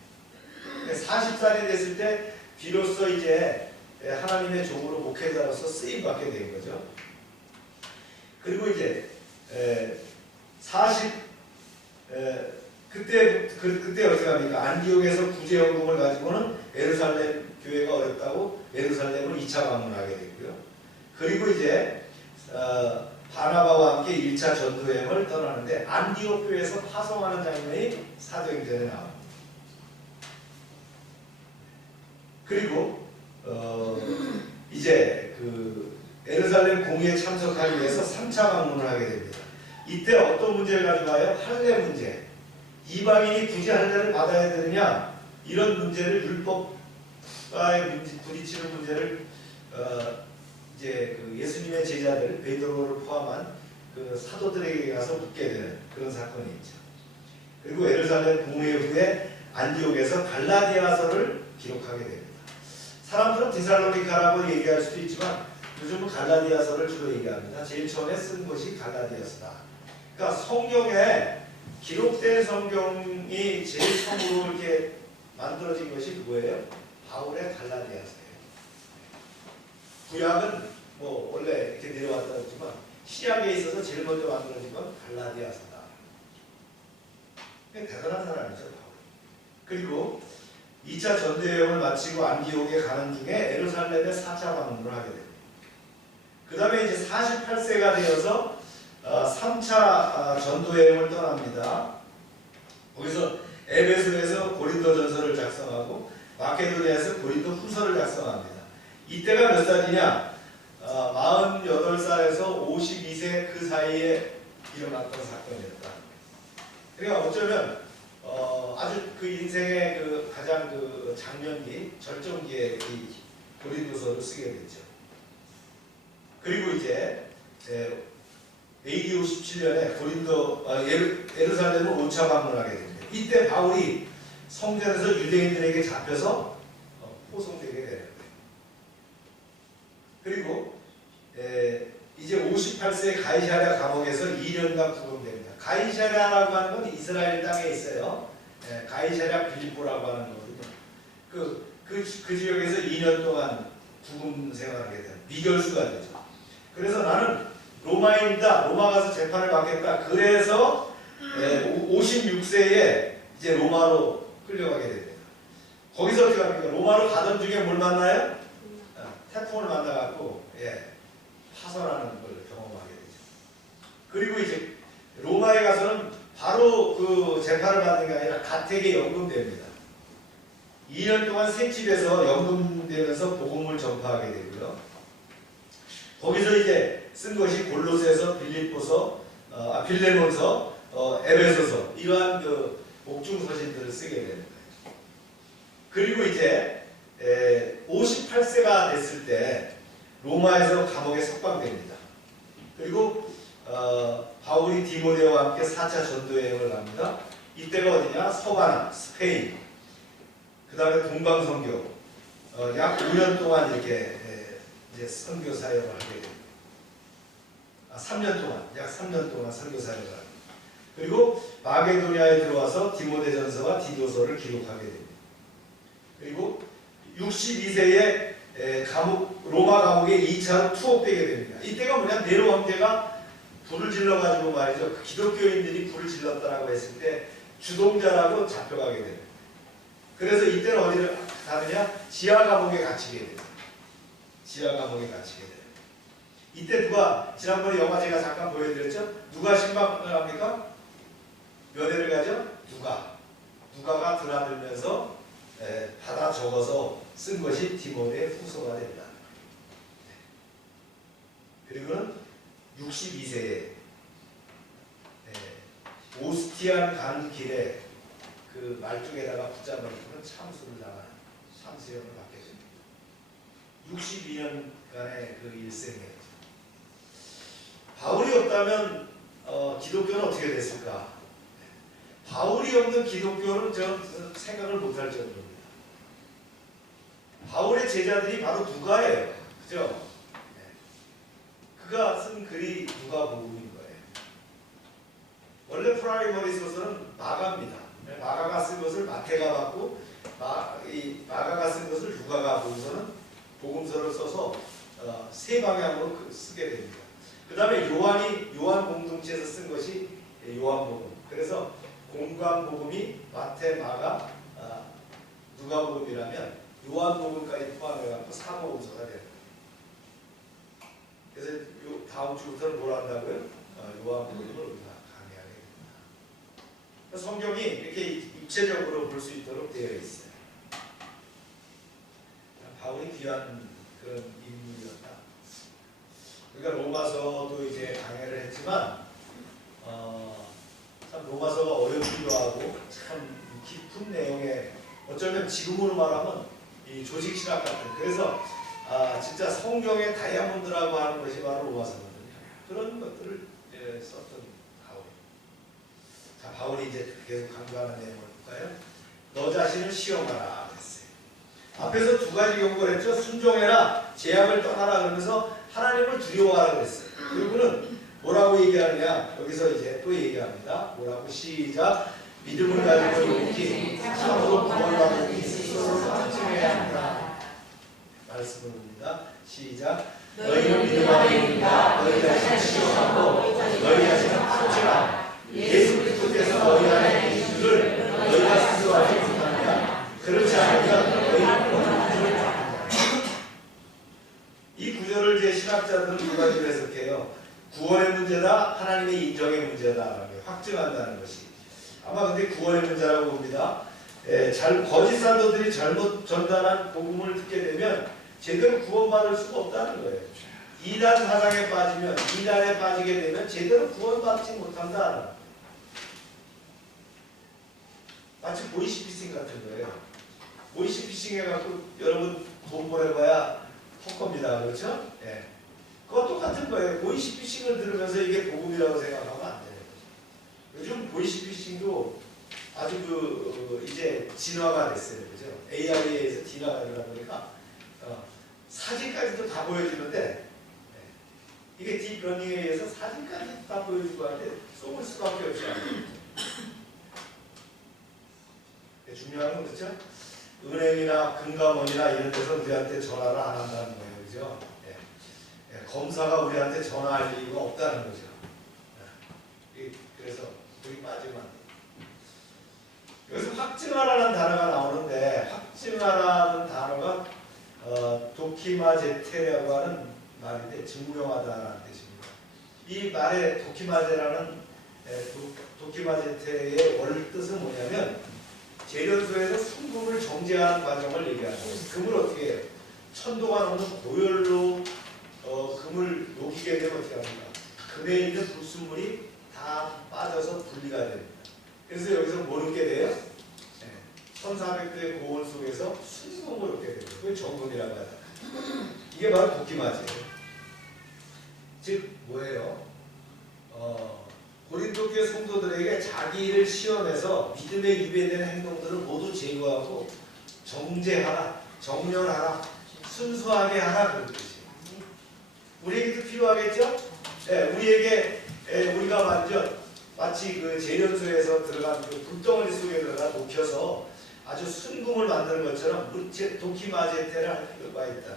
40살이 됐을 때 비로소 이제 하나님의 종으로 목회자로서 쓰임 받게 된 거죠. 그리고 이제 그때 어떻게 합니까? 안디옥에서 구제연금을 가지고는 예루살렘 교회가 어렵다고 예루살렘을 2차 방문하게 되고요. 그리고 이제 바나바와 함께 1차 전도여행을 떠나는데 안디옥 교회에서 파송하는 장면이 사도행전에 나옵니다. 그리고 이제 그 예루살렘 공의에 참석하기 위해서 3차 방문을 하게 됩니다. 이때 어떤 문제를 가져가요? 할례 문제. 이방인이 굳이 할례를 받아야 되느냐? 이런 문제를 율법과의 부딪히는 문제를 이제 그 예수님의 제자들 베드로를 포함한 그 사도들에게 가서 묻게 되는 그런 사건이 있죠. 그리고 예루살렘 공회 후에 안디옥에서 갈라디아서를 기록하게 됩니다. 사람들은 데살로니가라고 얘기할 수도 있지만 요즘은 갈라디아서를 주로 얘기합니다. 제일 처음에 쓴 것이 갈라디아서다. 그러니까 성경에 기록된 성경이 제일 처음으로 이렇게 만들어진 것이 누구예요? 바울의 갈라디아서예요. 구약은 뭐 원래 이렇게 내려왔다 했지만 신약에 있어서 제일 먼저 만들어진 건 갈라디아서다. 대단한 사람이죠, 바울. 그리고 2차 전도여행을 마치고 안디옥에 가는 중에 예루살렘에 4차 방문을 하게 됩니다. 그 다음에 이제 48세가 되어서 3차 전도여행을 떠납니다. 거기서 에베소에서 고린도전서를 작성하고 마케도니아에서 고린도 후서를 작성합니다. 이때가 몇 살이냐? 48살에서 52세 그 사이에 일어났던 사건이었다. 그러니까 어쩌면 아주 그 인생의 그 가장 그 장년기, 절정기에 이 고린도서를 쓰게 됐죠. 그리고 이제 AD 57년에 예루살렘을 5차 방문하게 됩니다. 이때 바울이 성전에서 유대인들에게 잡혀서 포송되게 되는 거예요. 그리고 이제 58세 가이사랴 감옥에서 2년간 구금됩니다. 가이사랴라고 하는 건 이스라엘 땅에 있어요. 가이사랴 빌립보라고 하는 거거든요. 그 지역에서 2년 동안 구금 생활하게 돼요. 미결수가 되죠. 그래서 나는 로마인이다. 로마 가서 재판을 받겠다. 그래서 56세에 이제 로마로 끌려가게 됩니다. 거기서 어떻게 합니까? 로마로 가던 중에 뭘 만나요? 태풍을 만나갖고 파선하는 걸 경험하게 되죠. 그리고 이제 로마에 가서는 바로 그 재판을 받는 게 아니라 가택에 연금됩니다. 2년 동안 새 집에서 연금되면서 복음을 전파하게 되고요. 거기서 이제 쓴 것이 골로새서, 빌립보서, 빌레몬서, 에베소서 이러한 그 옥중 서신들을 쓰게 됩니다. 그리고 이제 58세가 됐을 때 로마에서 감옥에 석방됩니다. 그리고 바울이 디모데와 함께 4차 전도여행을 갑니다. 이때가 어디냐? 서바나, 스페인, 그 다음에 동방선교, 약 5년 동안 이렇게 이제 선교 사역을 하게 됩니다. 3년 동안, 약 3년 동안 선교 사역을 합니다. 그리고 마게도니아에 들어와서 디모데전서와 디도서를 기록하게 됩니다. 그리고 62세에 로마 감옥에 2차로 투옥되게 됩니다. 이때가 뭐냐? 네로 황제가 불을 질러가지고 말이죠. 그 기독교인들이 불을 질렀다라고 했을 때 주동자라고 잡혀가게 됩니다. 그래서 이때는 어디를 가느냐? 지하 감옥에 갇히게 됩니다. 지하 감옥에 갇히게 돼요. 이때 누가, 지난번에 영화 제가 잠깐 보여드렸죠? 누가 신방을 합니까? 면회를 가죠? 누가가 드나들면서 받아 적어서 쓴 것이 디모데의 후서가 됩니다. 그리고는 62세에 오스티안 가는 길에 그 말뚝에다가 붙잡아놓고는 참수를 당한 참수형을 받게 됩니다. 62년간의 그 일생이었죠. 바울이 없다면 기독교는 어떻게 됐을까? 바울이 없는 기독교는 저는 생각을 못할 정도입니다. 바울의 제자들이 바로 누가예요. 그죠? 그가 쓴 글이 누가복음인 거예요. 원래 프라이머리 소설은 마가입니다. 마가가 쓴 것을 마태가 받고 마가가 쓴 것을 누가가 보고서는 복음서를 써서 세 방향으로 쓰게 됩니다. 그 다음에 요한 공동체에서 쓴 것이 요한복음. 그래서 공관복음이 마태, 마가, 누가복음이라면 요한복음까지 포함해갖고 사복음서가 됩니다. 그래서 다음 주부터는 뭘 한다고요? 요한복음을 우리가 강의하게 됩니다. 성경이 이렇게 입체적으로 볼 수 있도록 되어 있어요. 바울이 귀한 그런 인물이었다. 그러니까 로마서도 이제 강의를 했지만 참 로마서가 어렵기도 하고 참 깊은 내용의 어쩌면 지금으로 말하면 이 조직신학 같은 그래서 진짜 성경의 다이아몬드라고 하는 것이 바로 로마서거든요. 그런 것들을 썼던 바울. 자, 바울이 이제 계속 강조하는 내용을 볼까요? 너 자신을 시험하라 그랬어요. 앞에서 두 가지 경고를 했죠. 순종해라, 제약을 떠나라 그러면서 하나님을 두려워하라 그랬어요. 그리고는 뭐라고 얘기하느냐, 여기서 이제 또 얘기합니다. 뭐라고? 시작. 믿음을 가지고 용기, 참으로 구원받는 이 스스로 상징해야 한다. 말씀을 봅니다. 시작. 너희는 믿음 안에 있다. 너희 자신을 시험하고 너희 자신을 풀지라. 예수 그리스도께서 너희 안에 계신 줄을 너희가 스스로 알지 못하느냐. 그렇지 않으면 너희는 구원을 받는다. 이 구절을 제 신학자들은 두 가지로 해석해요. 구원의 문제다, 하나님의 인정의 문제다라는 게 확증한다는 것이. 아마 근데 구원의 문제라고 봅니다. 거짓 사도들이 잘못 전달한 복음을 듣게 되면 제대로 구원받을 수가 없다는 거예요. 이단 사상에 빠지면, 이단에 빠지게 되면 제대로 구원받지 못한다. 마치 보이시피싱 같은 거예요. 보이시피싱 해갖고 여러분 돈 보내봐야 헛겁니다. 그렇죠? 예. 그거 똑같은 거예요. 보이시피싱을 들으면서 이게 복음이라고 생각하면 안 돼요. 요즘 보이시피싱도 아주 이제 진화가 됐어요. 그죠? AI에서 진화가 되다 보니까 사진까지도 다 보여주는데 이게 딥러닝에 의해서 사진까지 다 보여주고 하는데 속을 수밖에 없이 중요한 건 그렇죠? 은행이나 금감원이나 이런 데서 우리한테 전화를 안 한다는 거예요. 그죠? 검사가 우리한테 전화할 이유가 없다는 거죠. 그래서 거기 빠지면 안 돼요. 여기서 확증하라는 단어가 나오는데 확증하라는 단어가 도키마제테라고 하는 말인데 증명하다라는 뜻입니다. 이 말의 도키마제테의 원 뜻은 뭐냐면 재련소에서 순금을 정제하는 과정을 얘기하는 거예요. 금을 어떻게 해요? 천도가 넘는 고열로 금을 녹이게 되면 어떻게 합니까? 금에 있는 불순물이 다 빠져서 분리가 됩니다. 그래서 여기서 뭐 넣게 돼요? 1400도의 고온 속에서 순금을 넣게 됩니다. 그게 정금이라고 하잖아요. 이게 바로 도키마제예요. 즉 뭐예요? 고린도 교회 성도들에게 자기를 시험해서 믿음에 위배되는 행동들을 모두 제거하고 정제하라, 정렬하라, 순수하게 하라 그런 뜻이에요. 우리에게도 필요하겠죠? 우리에게 우리가 완전 마치 그 재련소에서 들어간 그 불덩어리 속에 들어가 녹여서 아주 순금을 만드는 것처럼 도키마제테를 할 필요가 있다.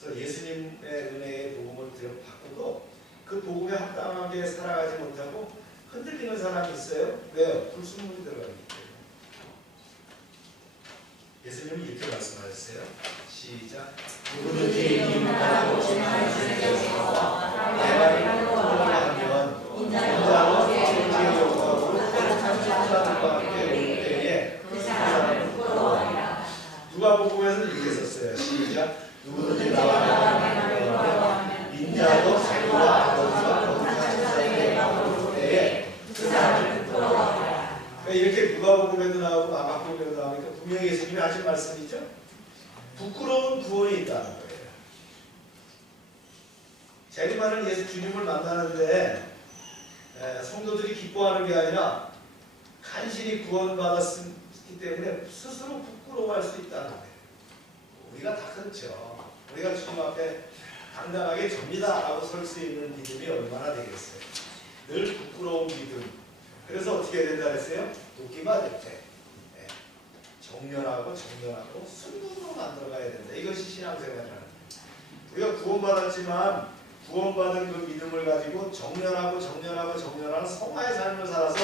그래서 예수님의 은혜의 복음을 받고도 그 복음에 합당하게 살아가지 못하고 흔들리는 사람이 있어요. 왜요? 불순물이 들어가기 때문에. 예수님은 이렇게 말씀하셨어요. 시작. 누구든지 믿음으로 진행하시면서 내가 구원을 하면 인자로 죄의 영광으로 사람과 함께 올 때에 그 사람을 부끄러워하리라. 누가복음에서 이렇게 썼어요. 시작. 누구든지 나와 하면 인자로 자기와 아버지가 거룩한 자들에게 나올 때에 그 사람을 부끄러워하리라. 이렇게 누가복음에도 나오고 마가복음에도 나오니까 분명히 예수님이 하신 말씀이죠. 부끄러운 구원이 있다는 거예요. 재림하는 예수 주님을 만나는데 성도들이 기뻐하는 게 아니라 간신히 구원받았기 때문에 스스로 부끄러워할 수 있다는 거예요. 우리가 다 그렇죠. 우리가 주님 앞에 당당하게 접니다 라고 설 수 있는 믿음이 얼마나 되겠어요. 늘 부끄러운 믿음. 그래서 어떻게 된다 그랬어요? 도키마제테. 정렬하고 순금으로 만들어가야 된다. 이것이 신앙생활이라는 거예요. 우리가 구원받았지만 구원받은 그 믿음을 가지고 정렬하고 성화의 삶을 살아서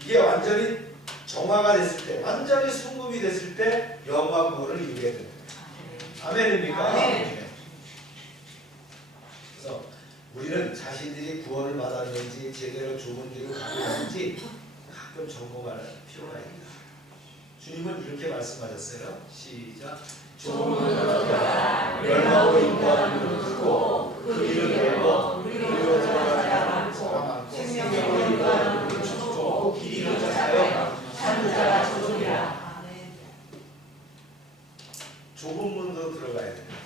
이게 완전히 정화가 됐을 때, 완전히 순금이 됐을 때 영광 구원을 이루게 됩니다. 아멘입니까? 네. 그래서 우리는 자신들이 구원을 받았는지 제대로 좋은 길을 가고 있는지 가끔 점검할 필요가 있습니다. 주님은 이렇게 말씀하셨어요. 시작. 좋은 들어가라. 멸망으로 인도하는 눈을 뜨고 그 길을 열고 그리로 들어가지 않고 생명으로 인도하는 눈을 춥고 길이 그쳐사여 찾는 자가 조종이라. 좁은 문으로 들어가야 됩니다.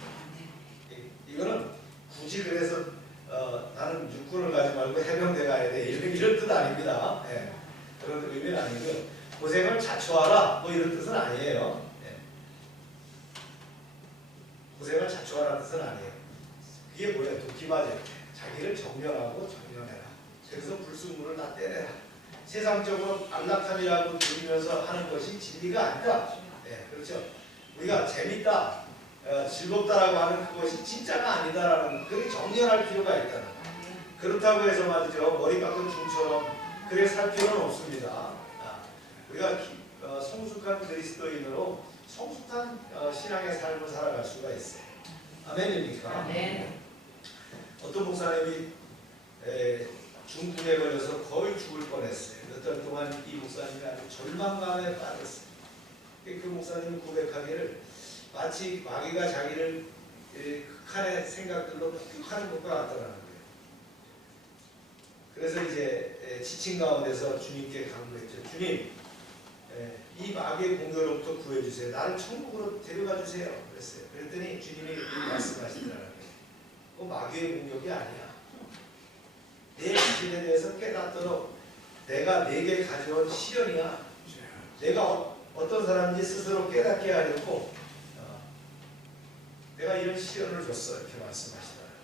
이거는 굳이 그래서 나는 아닙니다. 예. 그런 의미는 아니고요. 고생을 자초하라 뭐 이런 뜻은 아니에요. 예. 고생을 자초하라는 뜻은 아니에요. 그게 뭐예요? 도끼맞아요. 자기를 정렬하고 정렬해라. 그래서 불순물을 다 떼내라. 세상적으로 안락함이라고 들으면서 하는 것이 진리가 아니다. 예, 그렇죠. 우리가 재밌다, 즐겁다라고 하는 그것이 진짜가 아니다라는 그게 정렬할 필요가 있다는 거예요. 그렇다고 해서 말이죠. 머리 깎은 중처럼 그래 살 필요는 없습니다. 우리가 성숙한 그리스도인으로 성숙한 신앙의 삶을 살아갈 수가 있어요. 아멘입니까? 네. 어떤 목사님이 중풍에 걸려서 거의 죽을 뻔했어요. 몇 달 동안 이 목사님이 아주 절망감에 빠졌어요. 그 목사님이 고백하기를 마치 마귀가 자기를 극한의 생각들로 폭격하는 것과 같더라는 거예요. 그래서 이제 지친 가운데서 주님께 간구했죠. 주님, 이 마귀의 공격으로부터 구해주세요. 나를 천국으로 데려가 주세요. 그랬어요. 그랬더니 주님이 이렇게 말씀하시더라는 거예요. 그 마귀의 공격이 아니야. 내 자신에 대해서 깨닫도록 내가 내게 가져온 시련이야. 내가 어떤 사람인지 스스로 깨닫게 하려고 내가 이런 시련을 줬어. 이렇게 말씀하시더라고요.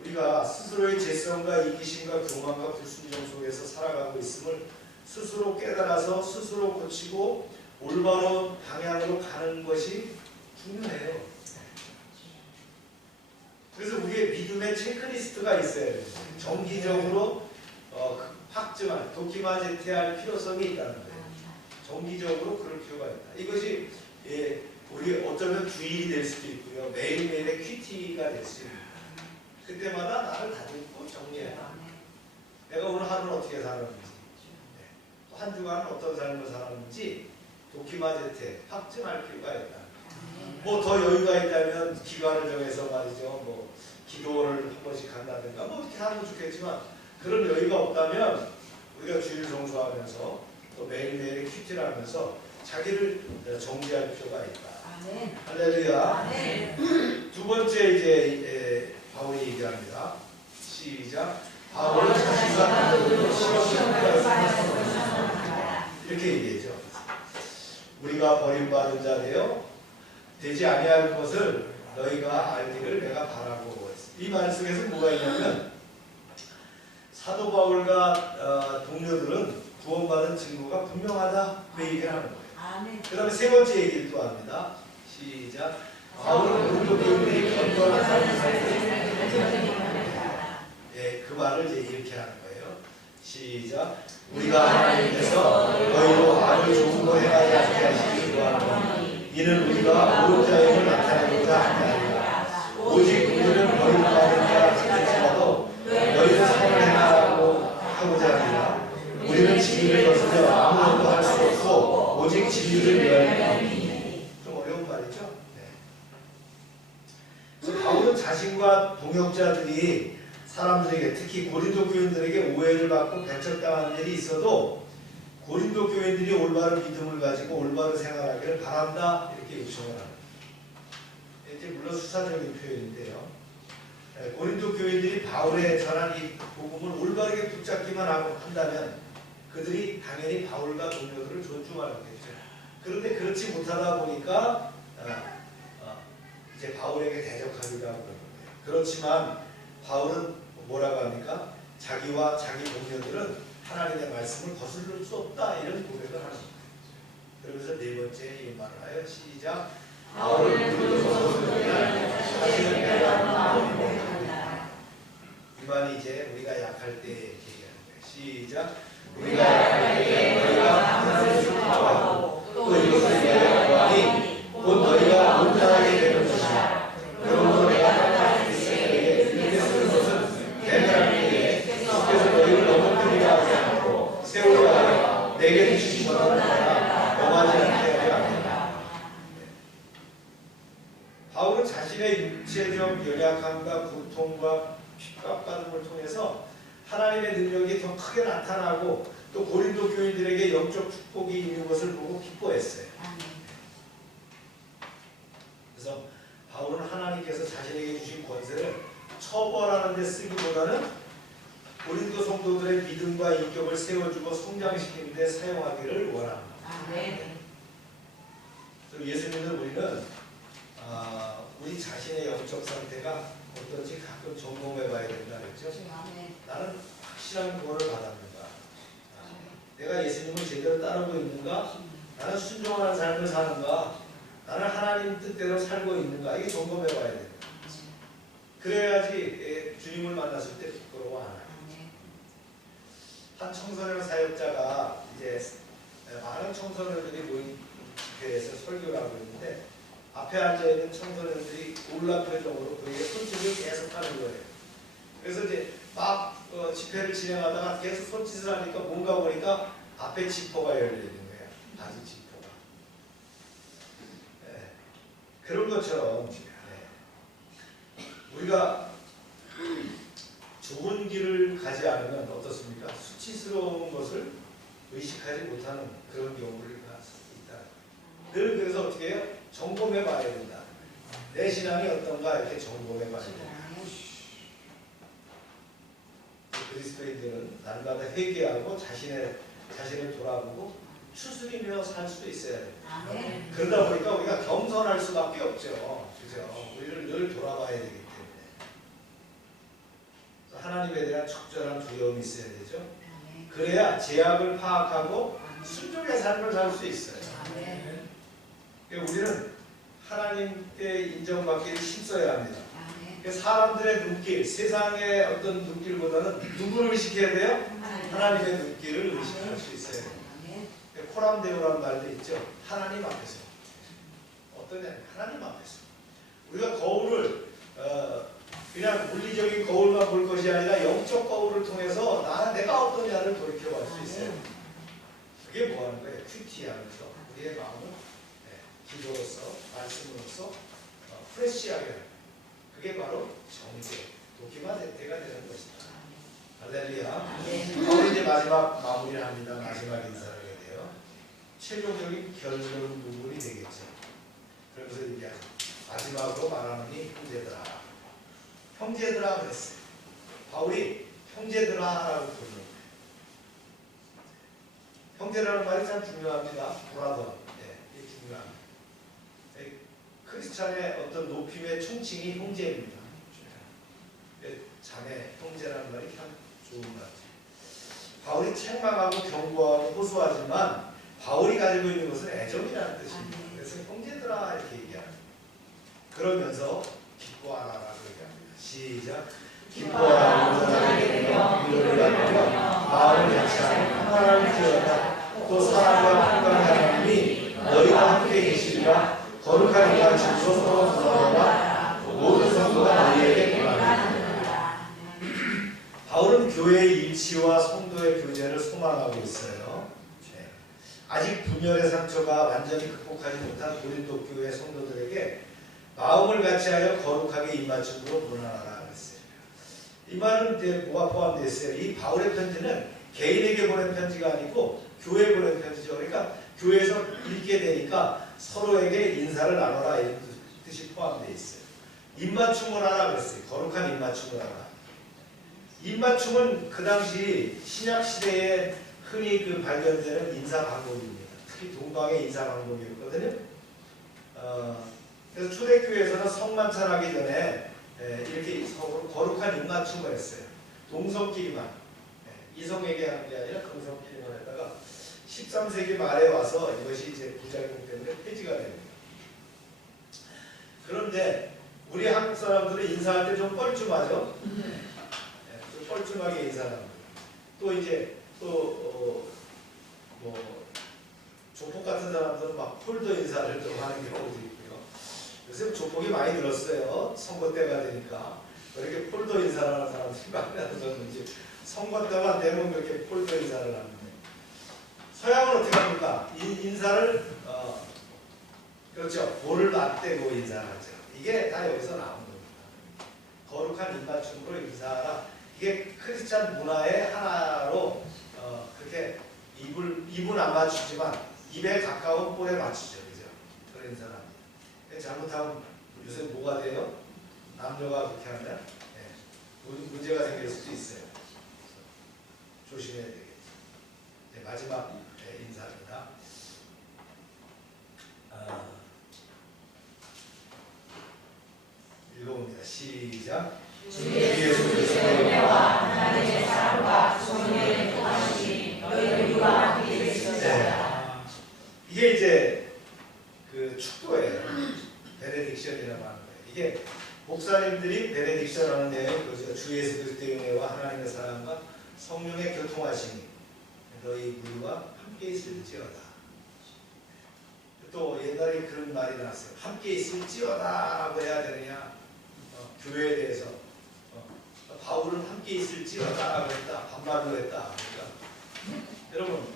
우리가 스스로의 죄성과 이기심과 교만과 불순종 속에서 살아가고 있음을 스스로 깨달아서 스스로 고치고 올바른 방향으로 가는 것이 중요해요. 그래서 우리의 믿음의 체크리스트가 있어야 돼요. 정기적으로 확증할, 도키마제티할 필요성이 있다는 거예요. 정기적으로 그럴 필요가 있다. 이것이 우리 어쩌면 주일이 될 수도 있고요. 매일매일의 큐티가 될 수 있고요. 그때마다 나를 다듬고 정리해라. 내가 오늘 하루는 어떻게 살았는지, 또 한 주간은 어떤 삶을 살았는지 도키마제테 확증할 필요가 있다. 뭐 더 여유가 있다면 기간을 정해서 말이죠. 뭐 기도를 한 번씩 간다든가 뭐 이렇게 하면 좋겠지만 그런 여유가 없다면 우리가 주일 성수하면서 또 매일매일 큐티를 하면서 자기를 정지할 필요가 있다. 할렐루야. 두 번째 이제 바울이 얘기합니다. 시작. 바울은 자신과 그들로 이렇게 얘기했죠. 우리가 버림받은 자되어 되지 아니할 것을 너희가 알기를 내가 바라고 했어. 이 말 속에서 뭐가 있냐면 사도 바울과 동료들은 구원받은 증거가 분명하다 그 얘기를 하는 거예요. 그 다음에 세 번째 얘기를 또 합니다. 시작. 바울은 고린도 교인들이 경건한 삶을 살고 그 말을 이제 이렇게 하는 거예요. 시작. 우리가 하나님께서 너희로 아주 좋은 거 행하지 않게 하시기 원하노니 이는 우리가 옳은 자임을 나타내고자 하느니라. 오직 우리는 버림받은 자 될지라도 너희는 선을 행하라고 하고자 하느니라. 우리는 진리를 거스려 아무것도 할 수 없고 오직 진리를 위하여 좀 어려운 말이죠. 그래서 바울은 자신과 동역자들이 사람들에게 특히 고린도 교인들에게 오해를 받고 배척당하는 일이 있어도 고린도 교인들이 올바른 믿음을 가지고 올바른 생활하기를 바란다 이렇게 요청을 합니다. 이게 물론 수사적인 표현인데요. 고린도 교인들이 바울에 전한 이 복음을 올바르게 붙잡기만 한다면 그들이 당연히 바울과 동료들을 존중하겠죠. 그런데 그렇지 못하다 보니까 이제 바울에게 대적하기도 하고 그런 거예요. 그렇지만 바울은 뭐라고 합니까? 자기와 자기 동료들은 하나님의 말씀을 거슬릴 수 없다 이런 고백을 하는 거예요. 그러면서 네 번째 이 말을 하여 시작. 바울은 이 말이 이제 우리가 약할 때 얘기하는 거예요. 시작. 우리가 약할 때 너희가 하나님을 축복하고 또 이것을 위하여 곧 너희가 온전하게 되는 것이다. 그러므로 내가 이렇게 쓰는 것은 대단하게 주께서 너희를 너무 크게 하지 않고 세우라 내게 주신 것은 너무하지 않게 하려 합니다. 바울은 자신의 육체적 연약함과 고통과 핍박받음을 통해서 하나님의 능력이 더 크게 나타나고 또 고린도 교인들에게 영적 축복이 있는 것을 보고 기뻐했어요. 그래서 바울은 하나님께서 자신에게 주신 권세를 처벌하는 데 쓰기보다는 고린도 인격을 세워주고 성장시키는 데 사용하기를 원합니다. 아멘. 그리고 예수님은 우리는 우리 자신의 영적 상태가 어떤지 가끔 점검해 봐야 된다 그랬죠. 아멘. 나는 확실한 구원을 받았는가? 내가 예수님을 제대로 따르고 있는가? 나는 순종하는 삶을 사는가? 나는 하나님 뜻대로 살고 있는가? 이게 점검해 봐야 된다. 그래야지 주님을 만났을 때 부끄러워 안 해요. 한 청소년 사역자가 이제 많은 청소년들이 모인 집회에서 설교를 하고 있는데 앞에 앉아있는 청소년들이 놀란 표정으로 그에게 손짓을 계속 하는 거예요. 그래서 이제 막 집회를 진행하다가 계속 손짓을 하니까 뭔가 보니까 앞에 지퍼가 열려있는 거예요. 바지 지퍼가. 네. 그런 것처럼 우리가 좋은 길을 가지 않으면 어떻습니까? 수치스러운 것을 의식하지 못하는 그런 경우를 있다. 늘 그래서 어떻게 해요? 점검해 봐야 된다. 내 신앙이 어떤가 이렇게 점검해 봐야 된다. 그리스도인들은 날마다 회개하고 자신을 돌아보고 추스리며 살 수 있어야 됩니다. 그러다 보니까 우리가 겸손할 수밖에 없죠. 그죠? 우리를 늘 돌아봐야 되기 때문에. 하나님에 대한 적절한 두려움이 있어야 되죠. 그래야 제약을 파악하고 순종의 삶을 살 수 있어요. 우리는 하나님께 인정받기를 힘써야 합니다. 사람들의 눈길, 세상의 어떤 눈길보다는 누구를 의식해야 돼요? 하나님의 눈길을 의식할 수 있어야 돼요. 코람데오라는 말도 있죠. 하나님 앞에서. 어떠냐? 하나님 앞에서. 우리가 거울을 그냥 물리적인 거울만 볼 것이 아니라 영적 거울을 통해서 내가 어떠냐를 돌이켜볼 수 있어요. 그게 뭐 하는 거예요? 큐티하면서 우리의 마음을 기도로서 말씀으로서 프레시하게 하는 그게 바로 정죄, 도기마 대때가 되는 것이다. 할렐루야. 바로 이제 마지막 마무리를 합니다. 마지막 인사를 하게 돼요. 최종적인 결론 부분이 되겠죠. 그러면서 얘기하죠. 마지막으로 말하노니 형제들아. 형제들아 그랬어요. 바울이 형제들아라고 부르는 거예요. 형제라는 말이 참 중요합니다. 브라더. 이게 중요합니다. 크리스찬의 어떤 높임의 총칭이 형제입니다. 자매, 형제라는 말이 참 좋은 것 같아요. 바울이 책망하고 경고하고 호소하지만 바울이 가지고 있는 것은 애정이라는 뜻입니다. 그래서 형제들아 이렇게 얘기합니다. 그러면서 기뻐하라라고 얘기합니다. 시작. 기뻐하라 하나님께 되며 위로를 받으며 마음을 같이하며 하나님을 기억하라. 또 사랑과 평강의 하나님이 너희와 함께 계시리라. 거룩한 인간심으로 서로 돌아오라. 모든 성도가 너희에게 구하라. 바울은 교회의 일치와 성도의 교제를 소망하고 있어요. 아직 분열의 상처가 완전히 극복하지 못한 고린도 교회 성도들에게 마음을 같이하여 거룩하게 입맞춤으로 문안하라 그랬어요. 이 말은 이제 뭐가 포함되어 있어요? 이 바울의 편지는 개인에게 보낸 편지가 아니고 교회에 보낸 편지죠. 그러니까 교회에서 읽게 되니까 서로에게 인사를 나눠라 이런 뜻이 포함되어 있어요. 입맞춤을 하라 그랬어요. 거룩한 입맞춤을 하라. 입맞춤은 그 당시 신약 시대에 흔히 발견되는 인사 방법입니다. 특히 동방의 인사 방법이었거든요. 그래서 초대교회에서는 성만찬하기 전에 이렇게 서로 거룩한 입맞춤을 했어요. 동성끼리만. 이성에게 하는 게 아니라 동성끼리만 했다가 13세기 말에 와서 이것이 이제 부작용 때문에 폐지가 됩니다. 그런데 우리 한국 사람들은 인사할 때 좀 뻘쭘하죠? 좀 뻘쭘하게 인사합니다. 또 이제 조폭 같은 사람들은 막 폴더 인사를 좀 하는 경우도 있고요. 요새 조폭이 많이 늘었어요. 선거 때가 되니까. 왜 이렇게 폴더 인사를 하는 사람들이 많이 나서는지 선거 때만 되면 그렇게 폴더 인사를 하는데 서양은 어떻게 합니까? 인사를 그렇죠. 볼을 맞대고 인사하죠. 이게 다 여기서 나온 겁니다. 거룩한 입맞춤으로 인사하라. 이게 크리스찬 문화의 하나로 그렇게 입은 안 맞추지만 입에 가까운 볼에 맞추죠. 그죠? 그런 인사를 합니다. 잘못하면 요새 뭐가 돼요? 남녀가 그렇게 하면 문제가 생길 수도 있어요. 조심해야 되겠죠. 마지막 인사입니다. 읽어봅니다. 시작. 주 예수 그리스도의 은혜와 하나님의 사랑과 성령의 통하심이 너희들과 함께 있으시다. 이게 이제 그 축도예요. 베네딕션이라고 하는 거예요. 이게 목사님들이 베네딕션 하는 내용이 그죠. 주 예수 그리스도의 은혜와 하나님의 사랑과 성령의 교통하심이 너희 우리와 함께 있을지어다. 또 옛날에 그런 말이 나왔어요. 함께 있을지어다라고 해야 되느냐? 교회에 대해서 바울은 함께 있을지어다라고 했다. 반말로 했다. 그러니까 여러분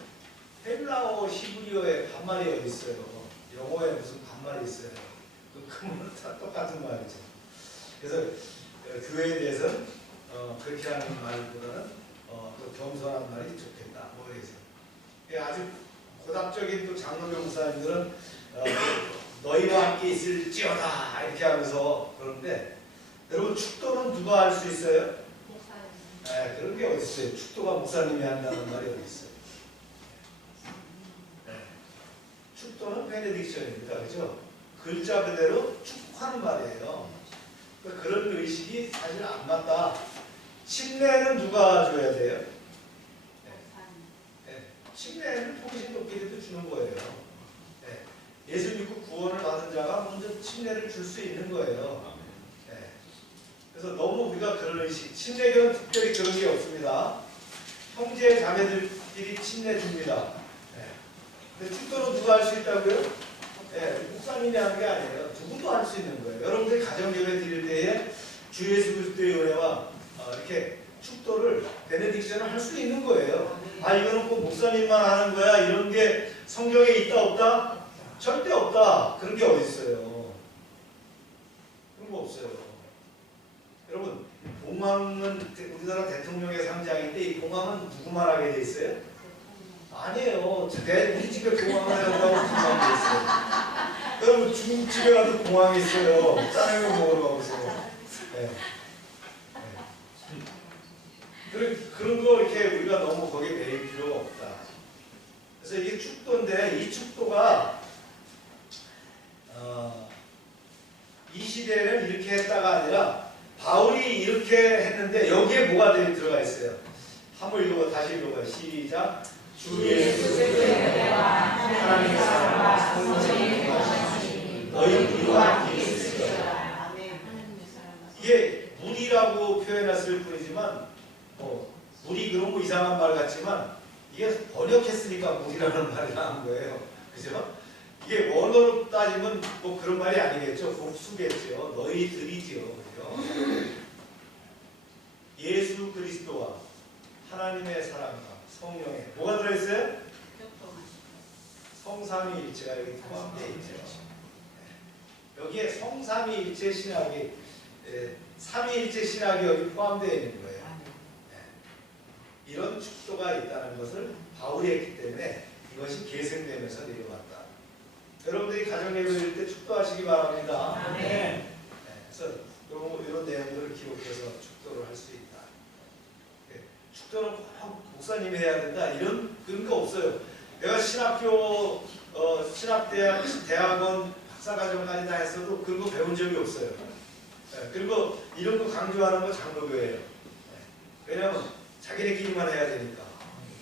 헬라어 히브리어에 반말이 어디 있어요? 영어에 무슨 반말이 있어요? 그 말은 다 똑같은 말이죠. 그래서 교회에 대해서는 그렇게 하는 말보다는 또 겸손한 말이 좋겠다. 뭐 그래서 아주 고답적인 또 장로교 목사님들은 너희와 함께 있을지어다 이렇게 하면서 그러는데 여러분 축도는 누가 할 수 있어요? 네, 그런 게 어디 있어요? 축도가 목사님이 한다는 말이 어디 있어요? 네. 축도는 베네딕션입니다, 그죠? 글자 그대로 축복하는 말이에요. 그러니까 그런 의식이 사실 안 맞다. 침례는 누가 줘야 돼요? 침례는 통신도끼리도 주는 거예요. 네. 예수 믿고 구원을 받은 자가 먼저 침례를 줄 수 있는 거예요. 네. 그래서 너무 우리가 그런 의식, 침례교는 특별히 그런 게 없습니다. 형제 자매들끼리 침례 줍니다. 네. 근데 축도는 누가 할 수 있다고요? 네. 목사님이 하는 게 아니에요. 누구도 할 수 있는 거예요. 여러분들이 가정예배 드릴 때에 주 예수 그리스도의 은혜와 이렇게 축도를 베네딕션을 할 수 있는 거예요. 아 이거는 꼭 목사님만 하는 거야 이런 게 성경에 있다 없다? 절대 없다. 그런 게 어디 있어요? 그런 거 없어요. 여러분 공항은 우리나라 대통령의 상장인데 이 공항은 누구만 하게 돼 있어요? 아니에요. 우리 집에 공항을 한다고 공항이 있어요. 여러분 중국집에 가도 공항이 있어요. 짜장면 먹으러 가보세요. 네. 그런 거 이렇게 우리가 너무 거기에 매일 필요가 없다. 그래서 이게 축도인데 이 축도가 이 시대에는 이렇게 했다가 아니라 바울이 이렇게 했는데 여기에 뭐가 들어가 있어요? 한번 읽어봐. 다시 읽어봐요. 시작. 주 예수 그리스도의 은혜와 하나님의 사랑과 성령의 교통하심이 너희 우리와 함께 있으시리라. 이게 물이라고 표현했을 뿐이지만 물이 그런 거 이상한 말 같지만 이게 번역했으니까 물이라는 말이 나온 거예요. 그죠? 이게 원어로 따지면 뭐 그런 말이 아니겠죠. 복수겠죠. 너희들이지요. 그죠? 예수 그리스도와 하나님의 사랑과 성령에 뭐가 들어있어요? 성삼위일체가 여기 포함되어 있죠. 여기에 성삼위일체 신학이 삼위일체 신학이 여기 포함되어 있는 거예요. 이런 축도가 있다는 것을 바울이 했기 때문에 이것이 계승되면서 내려왔다. 여러분들이 가정예배일 때 축도하시기 바랍니다. 네. 그래서 이런 내용들을 기록해서 축도를 할 수 있다. 축도는 꼭 목사님이 해야 된다. 그런 거 없어요. 내가 신학교, 신학대학, 대학원, 박사과정까지 다 했어도 그런 거 배운 적이 없어요. 그리고 이런 거 강조하는 거 장로교예요. 왜냐하면 자기네끼리만 해야 되니까.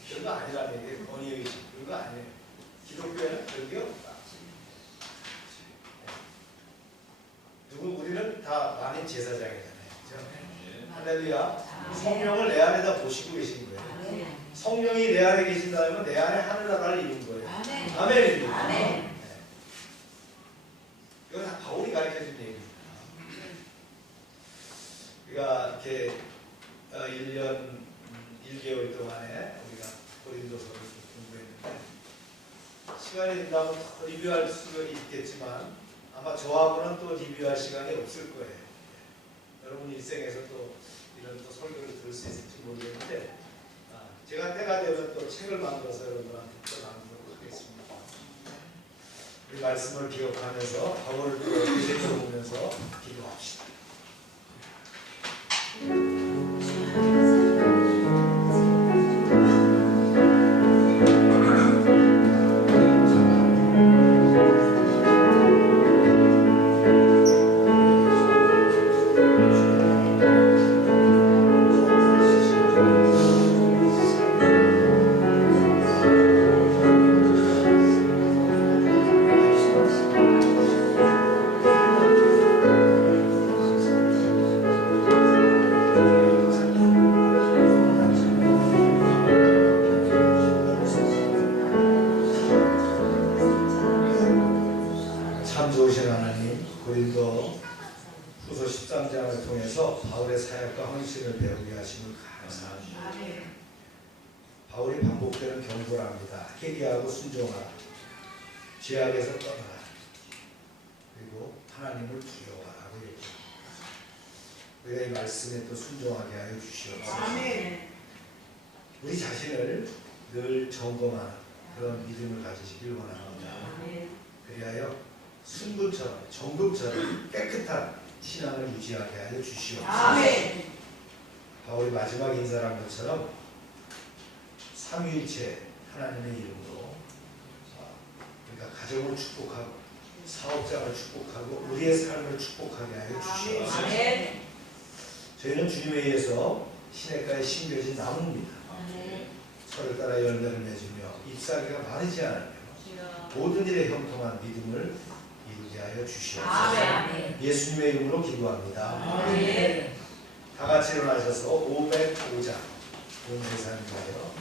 그런 거 아니라는 얘기예요. 권위의식. 그런 거 아니에요. 기독교에는 그런 게 없다. 우리는 다 만인 제사장이잖아요. 그렇죠? 할렐루야. 성령을 내 안에다 보시고 계신 거예요. 성령이 내 안에 계신다면 내 안에 하늘나라를 이룬 거예요. 아멘입니다. 네. 이건 다 바울이 가르쳐준 얘기입니다. 우리가 이렇게 1년 1개월 동안에 우리가 고린도서를 공부했는데 시간이 된다면 더 리뷰할 수가 있겠지만 아마 저하고는 또 리뷰할 시간이 없을 거예요. 여러분 일생에서 또 이런 또 설교를 들을 수 있을지 모르겠는데 제가 때가 되면 또 책을 만들어서 여러분한테 또 나누도록 하겠습니다. 이 말씀을 기억하면서 바울을 되새겨보면서 기도합시다. 바울이 반복되는 경고를 합니다. 회개하고 순종하라. 죄악에서 떠나라. 그리고 하나님을 두려워하라고 얘기합니다. 우리가 이 말씀에 또 순종하게 하여 주시옵소서. 아멘. 우리 자신을 늘 점검하는 그런 믿음을 가지시길 원합니다. 아멘. 그리하여 순금처럼 정금처럼 깨끗한 신앙을 유지하게 하여 주시옵소서. 아멘. 바울이 마지막 인사를 한 것처럼 삼위일체 하나님의 이름으로 그러니까 가정을 축복하고 사업장을 축복하고 우리의 삶을 축복하게 하여 주시옵소서. 아멘. 저희는 주님에 의해서 시냇가에 심겨진 나무입니다. 철을 따라 열매를 맺으며 잎사귀가 마르지 않으며 모든 일에 형통한 믿음을 이루게 하여 주시옵소서. 아멘. 예수님의 이름으로 기도합니다. 아멘. 다 같이 일어나셔서 505장 온 세상을 위하여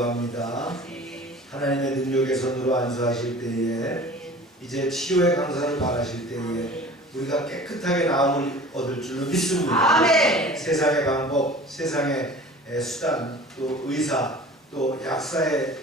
찬송합니다. 하나님의 능력의 손으로 안수하실 때에 이제 치료의 강사를 바라실 때에 우리가 깨끗하게 나음을 얻을 줄로 믿습니다. 아멘. 세상의 방법, 세상의 수단, 또 의사, 또 약사의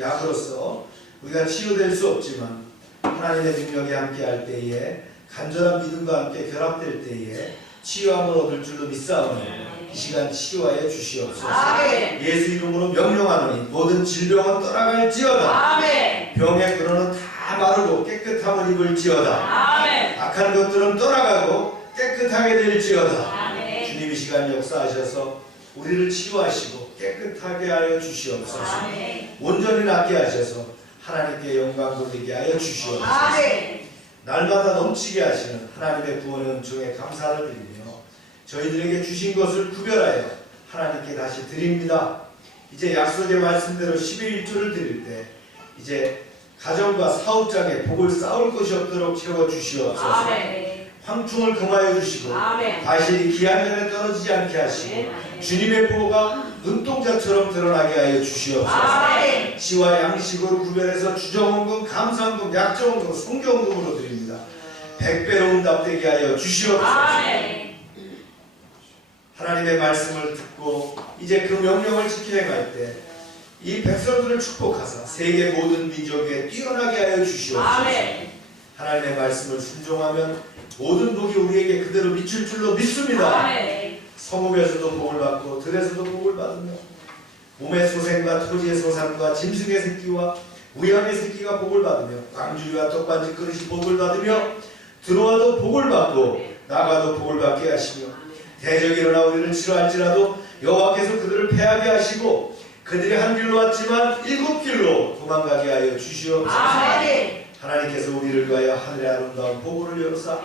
약으로서 우리가 치유될 수 없지만 하나님의 능력이 함께할 때에 간절한 믿음과 함께 결합될 때에 치유함을 얻을 줄로 믿사오니 이 시간 치유하여 주시옵소서. 아멘. 예수 이름으로 명령하노니 모든 질병은 떠나갈지어다. 아멘. 병의 근원은 다 마르고 깨끗함을 입을지어다. 아멘. 악한 것들은 떠나가고 깨끗하게 될지어다. 아멘. 주님 이 시간 역사하셔서 우리를 치유하시고 깨끗하게 하여 주시옵소서. 아멘. 온전히 낫게 하셔서 하나님께 영광 돌리게 하여 주시옵소서. 아멘. 날마다 넘치게 하시는 하나님의 구원의 은총에 감사를 드리며 저희들에게 주신 것을 구별하여 하나님께 다시 드립니다. 이제 약속의 말씀대로 11조를 드릴 때 이제 가정과 사업장에 복을 쌓을 것이 없도록 채워주시옵소서. 아멘. 황충을 금하여 주시고 아멘. 과실이 기한전에 떨어지지 않게 하시고 주님의 보호가 눈동자처럼 드러나게 하여 주시옵소서. 아멘. 시와 양식으로 구별해서 주정원금, 감사원금, 약정원금, 성경금으로 드립니다. 100배로 응답되게 하여 주시옵소서. 아멘. 하나님의 말씀을 듣고 이제 그 명령을 지켜 행할 때 이 백성들을 축복하사 세계 모든 민족에 뛰어나게 하여 주시옵소서. 아멘. 하나님의 말씀을 순종하면 모든 복이 우리에게 그대로 미칠 줄로 믿습니다. 아멘. 성읍에서도 복을 받고 들에서도 복을 받으며 몸의 소생과 토지의 소산과 짐승의 새끼와 우양의 새끼가 복을 받으며 광주리와 떡반지 그릇이 복을 받으며 들어와도 복을 받고 나가도 복을 받게 하시며 대적이 일어나 우리를 치료할지라도 여호와께서 그들을 패하게 하시고 그들이 한 길로 왔지만 7길로 도망가게 하여 주시옵소서. 아멘. 하나님께서 우리를 위하여 하늘의 아름다운 복을 열어사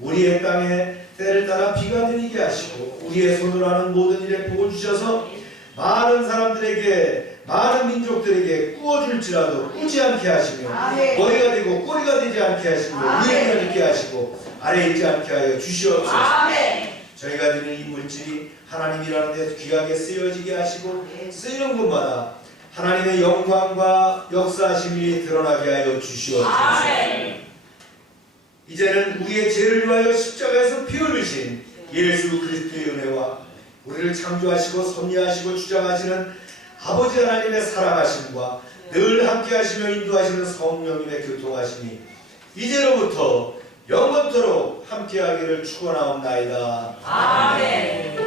우리의 땅에 때를 따라 비가 내리게 하시고 우리의 손으로 하는 모든 일에 복을 주셔서 많은 사람들에게 많은 민족들에게 꾸어줄지라도 꾸지 않게 하시며 아멘. 머리가 되고 꼬리가 되지 않게 하시고 아멘. 위에만 있게 하시고 아래에 있지 않게 하여 주시옵소서. 아멘. 저희가 드리는 이 물질이 하나님이라는 데 귀하게 쓰여지게 하시고 쓰이는 곳마다 하나님의 영광과 역사하심이 드러나게 하여 주시옵소서. 아멘. 이제는 우리의 죄를 위하여 십자가에서 피 흘리신 예수 그리스도의 은혜와 우리를 창조하시고 섭리하시고 주장하시는 아버지 하나님의 사랑하심과 늘 함께하시며 인도하시는 성령님의 교통하심이 이제로부터 영원토록 함께하기를 축원하옵나이다. 아멘.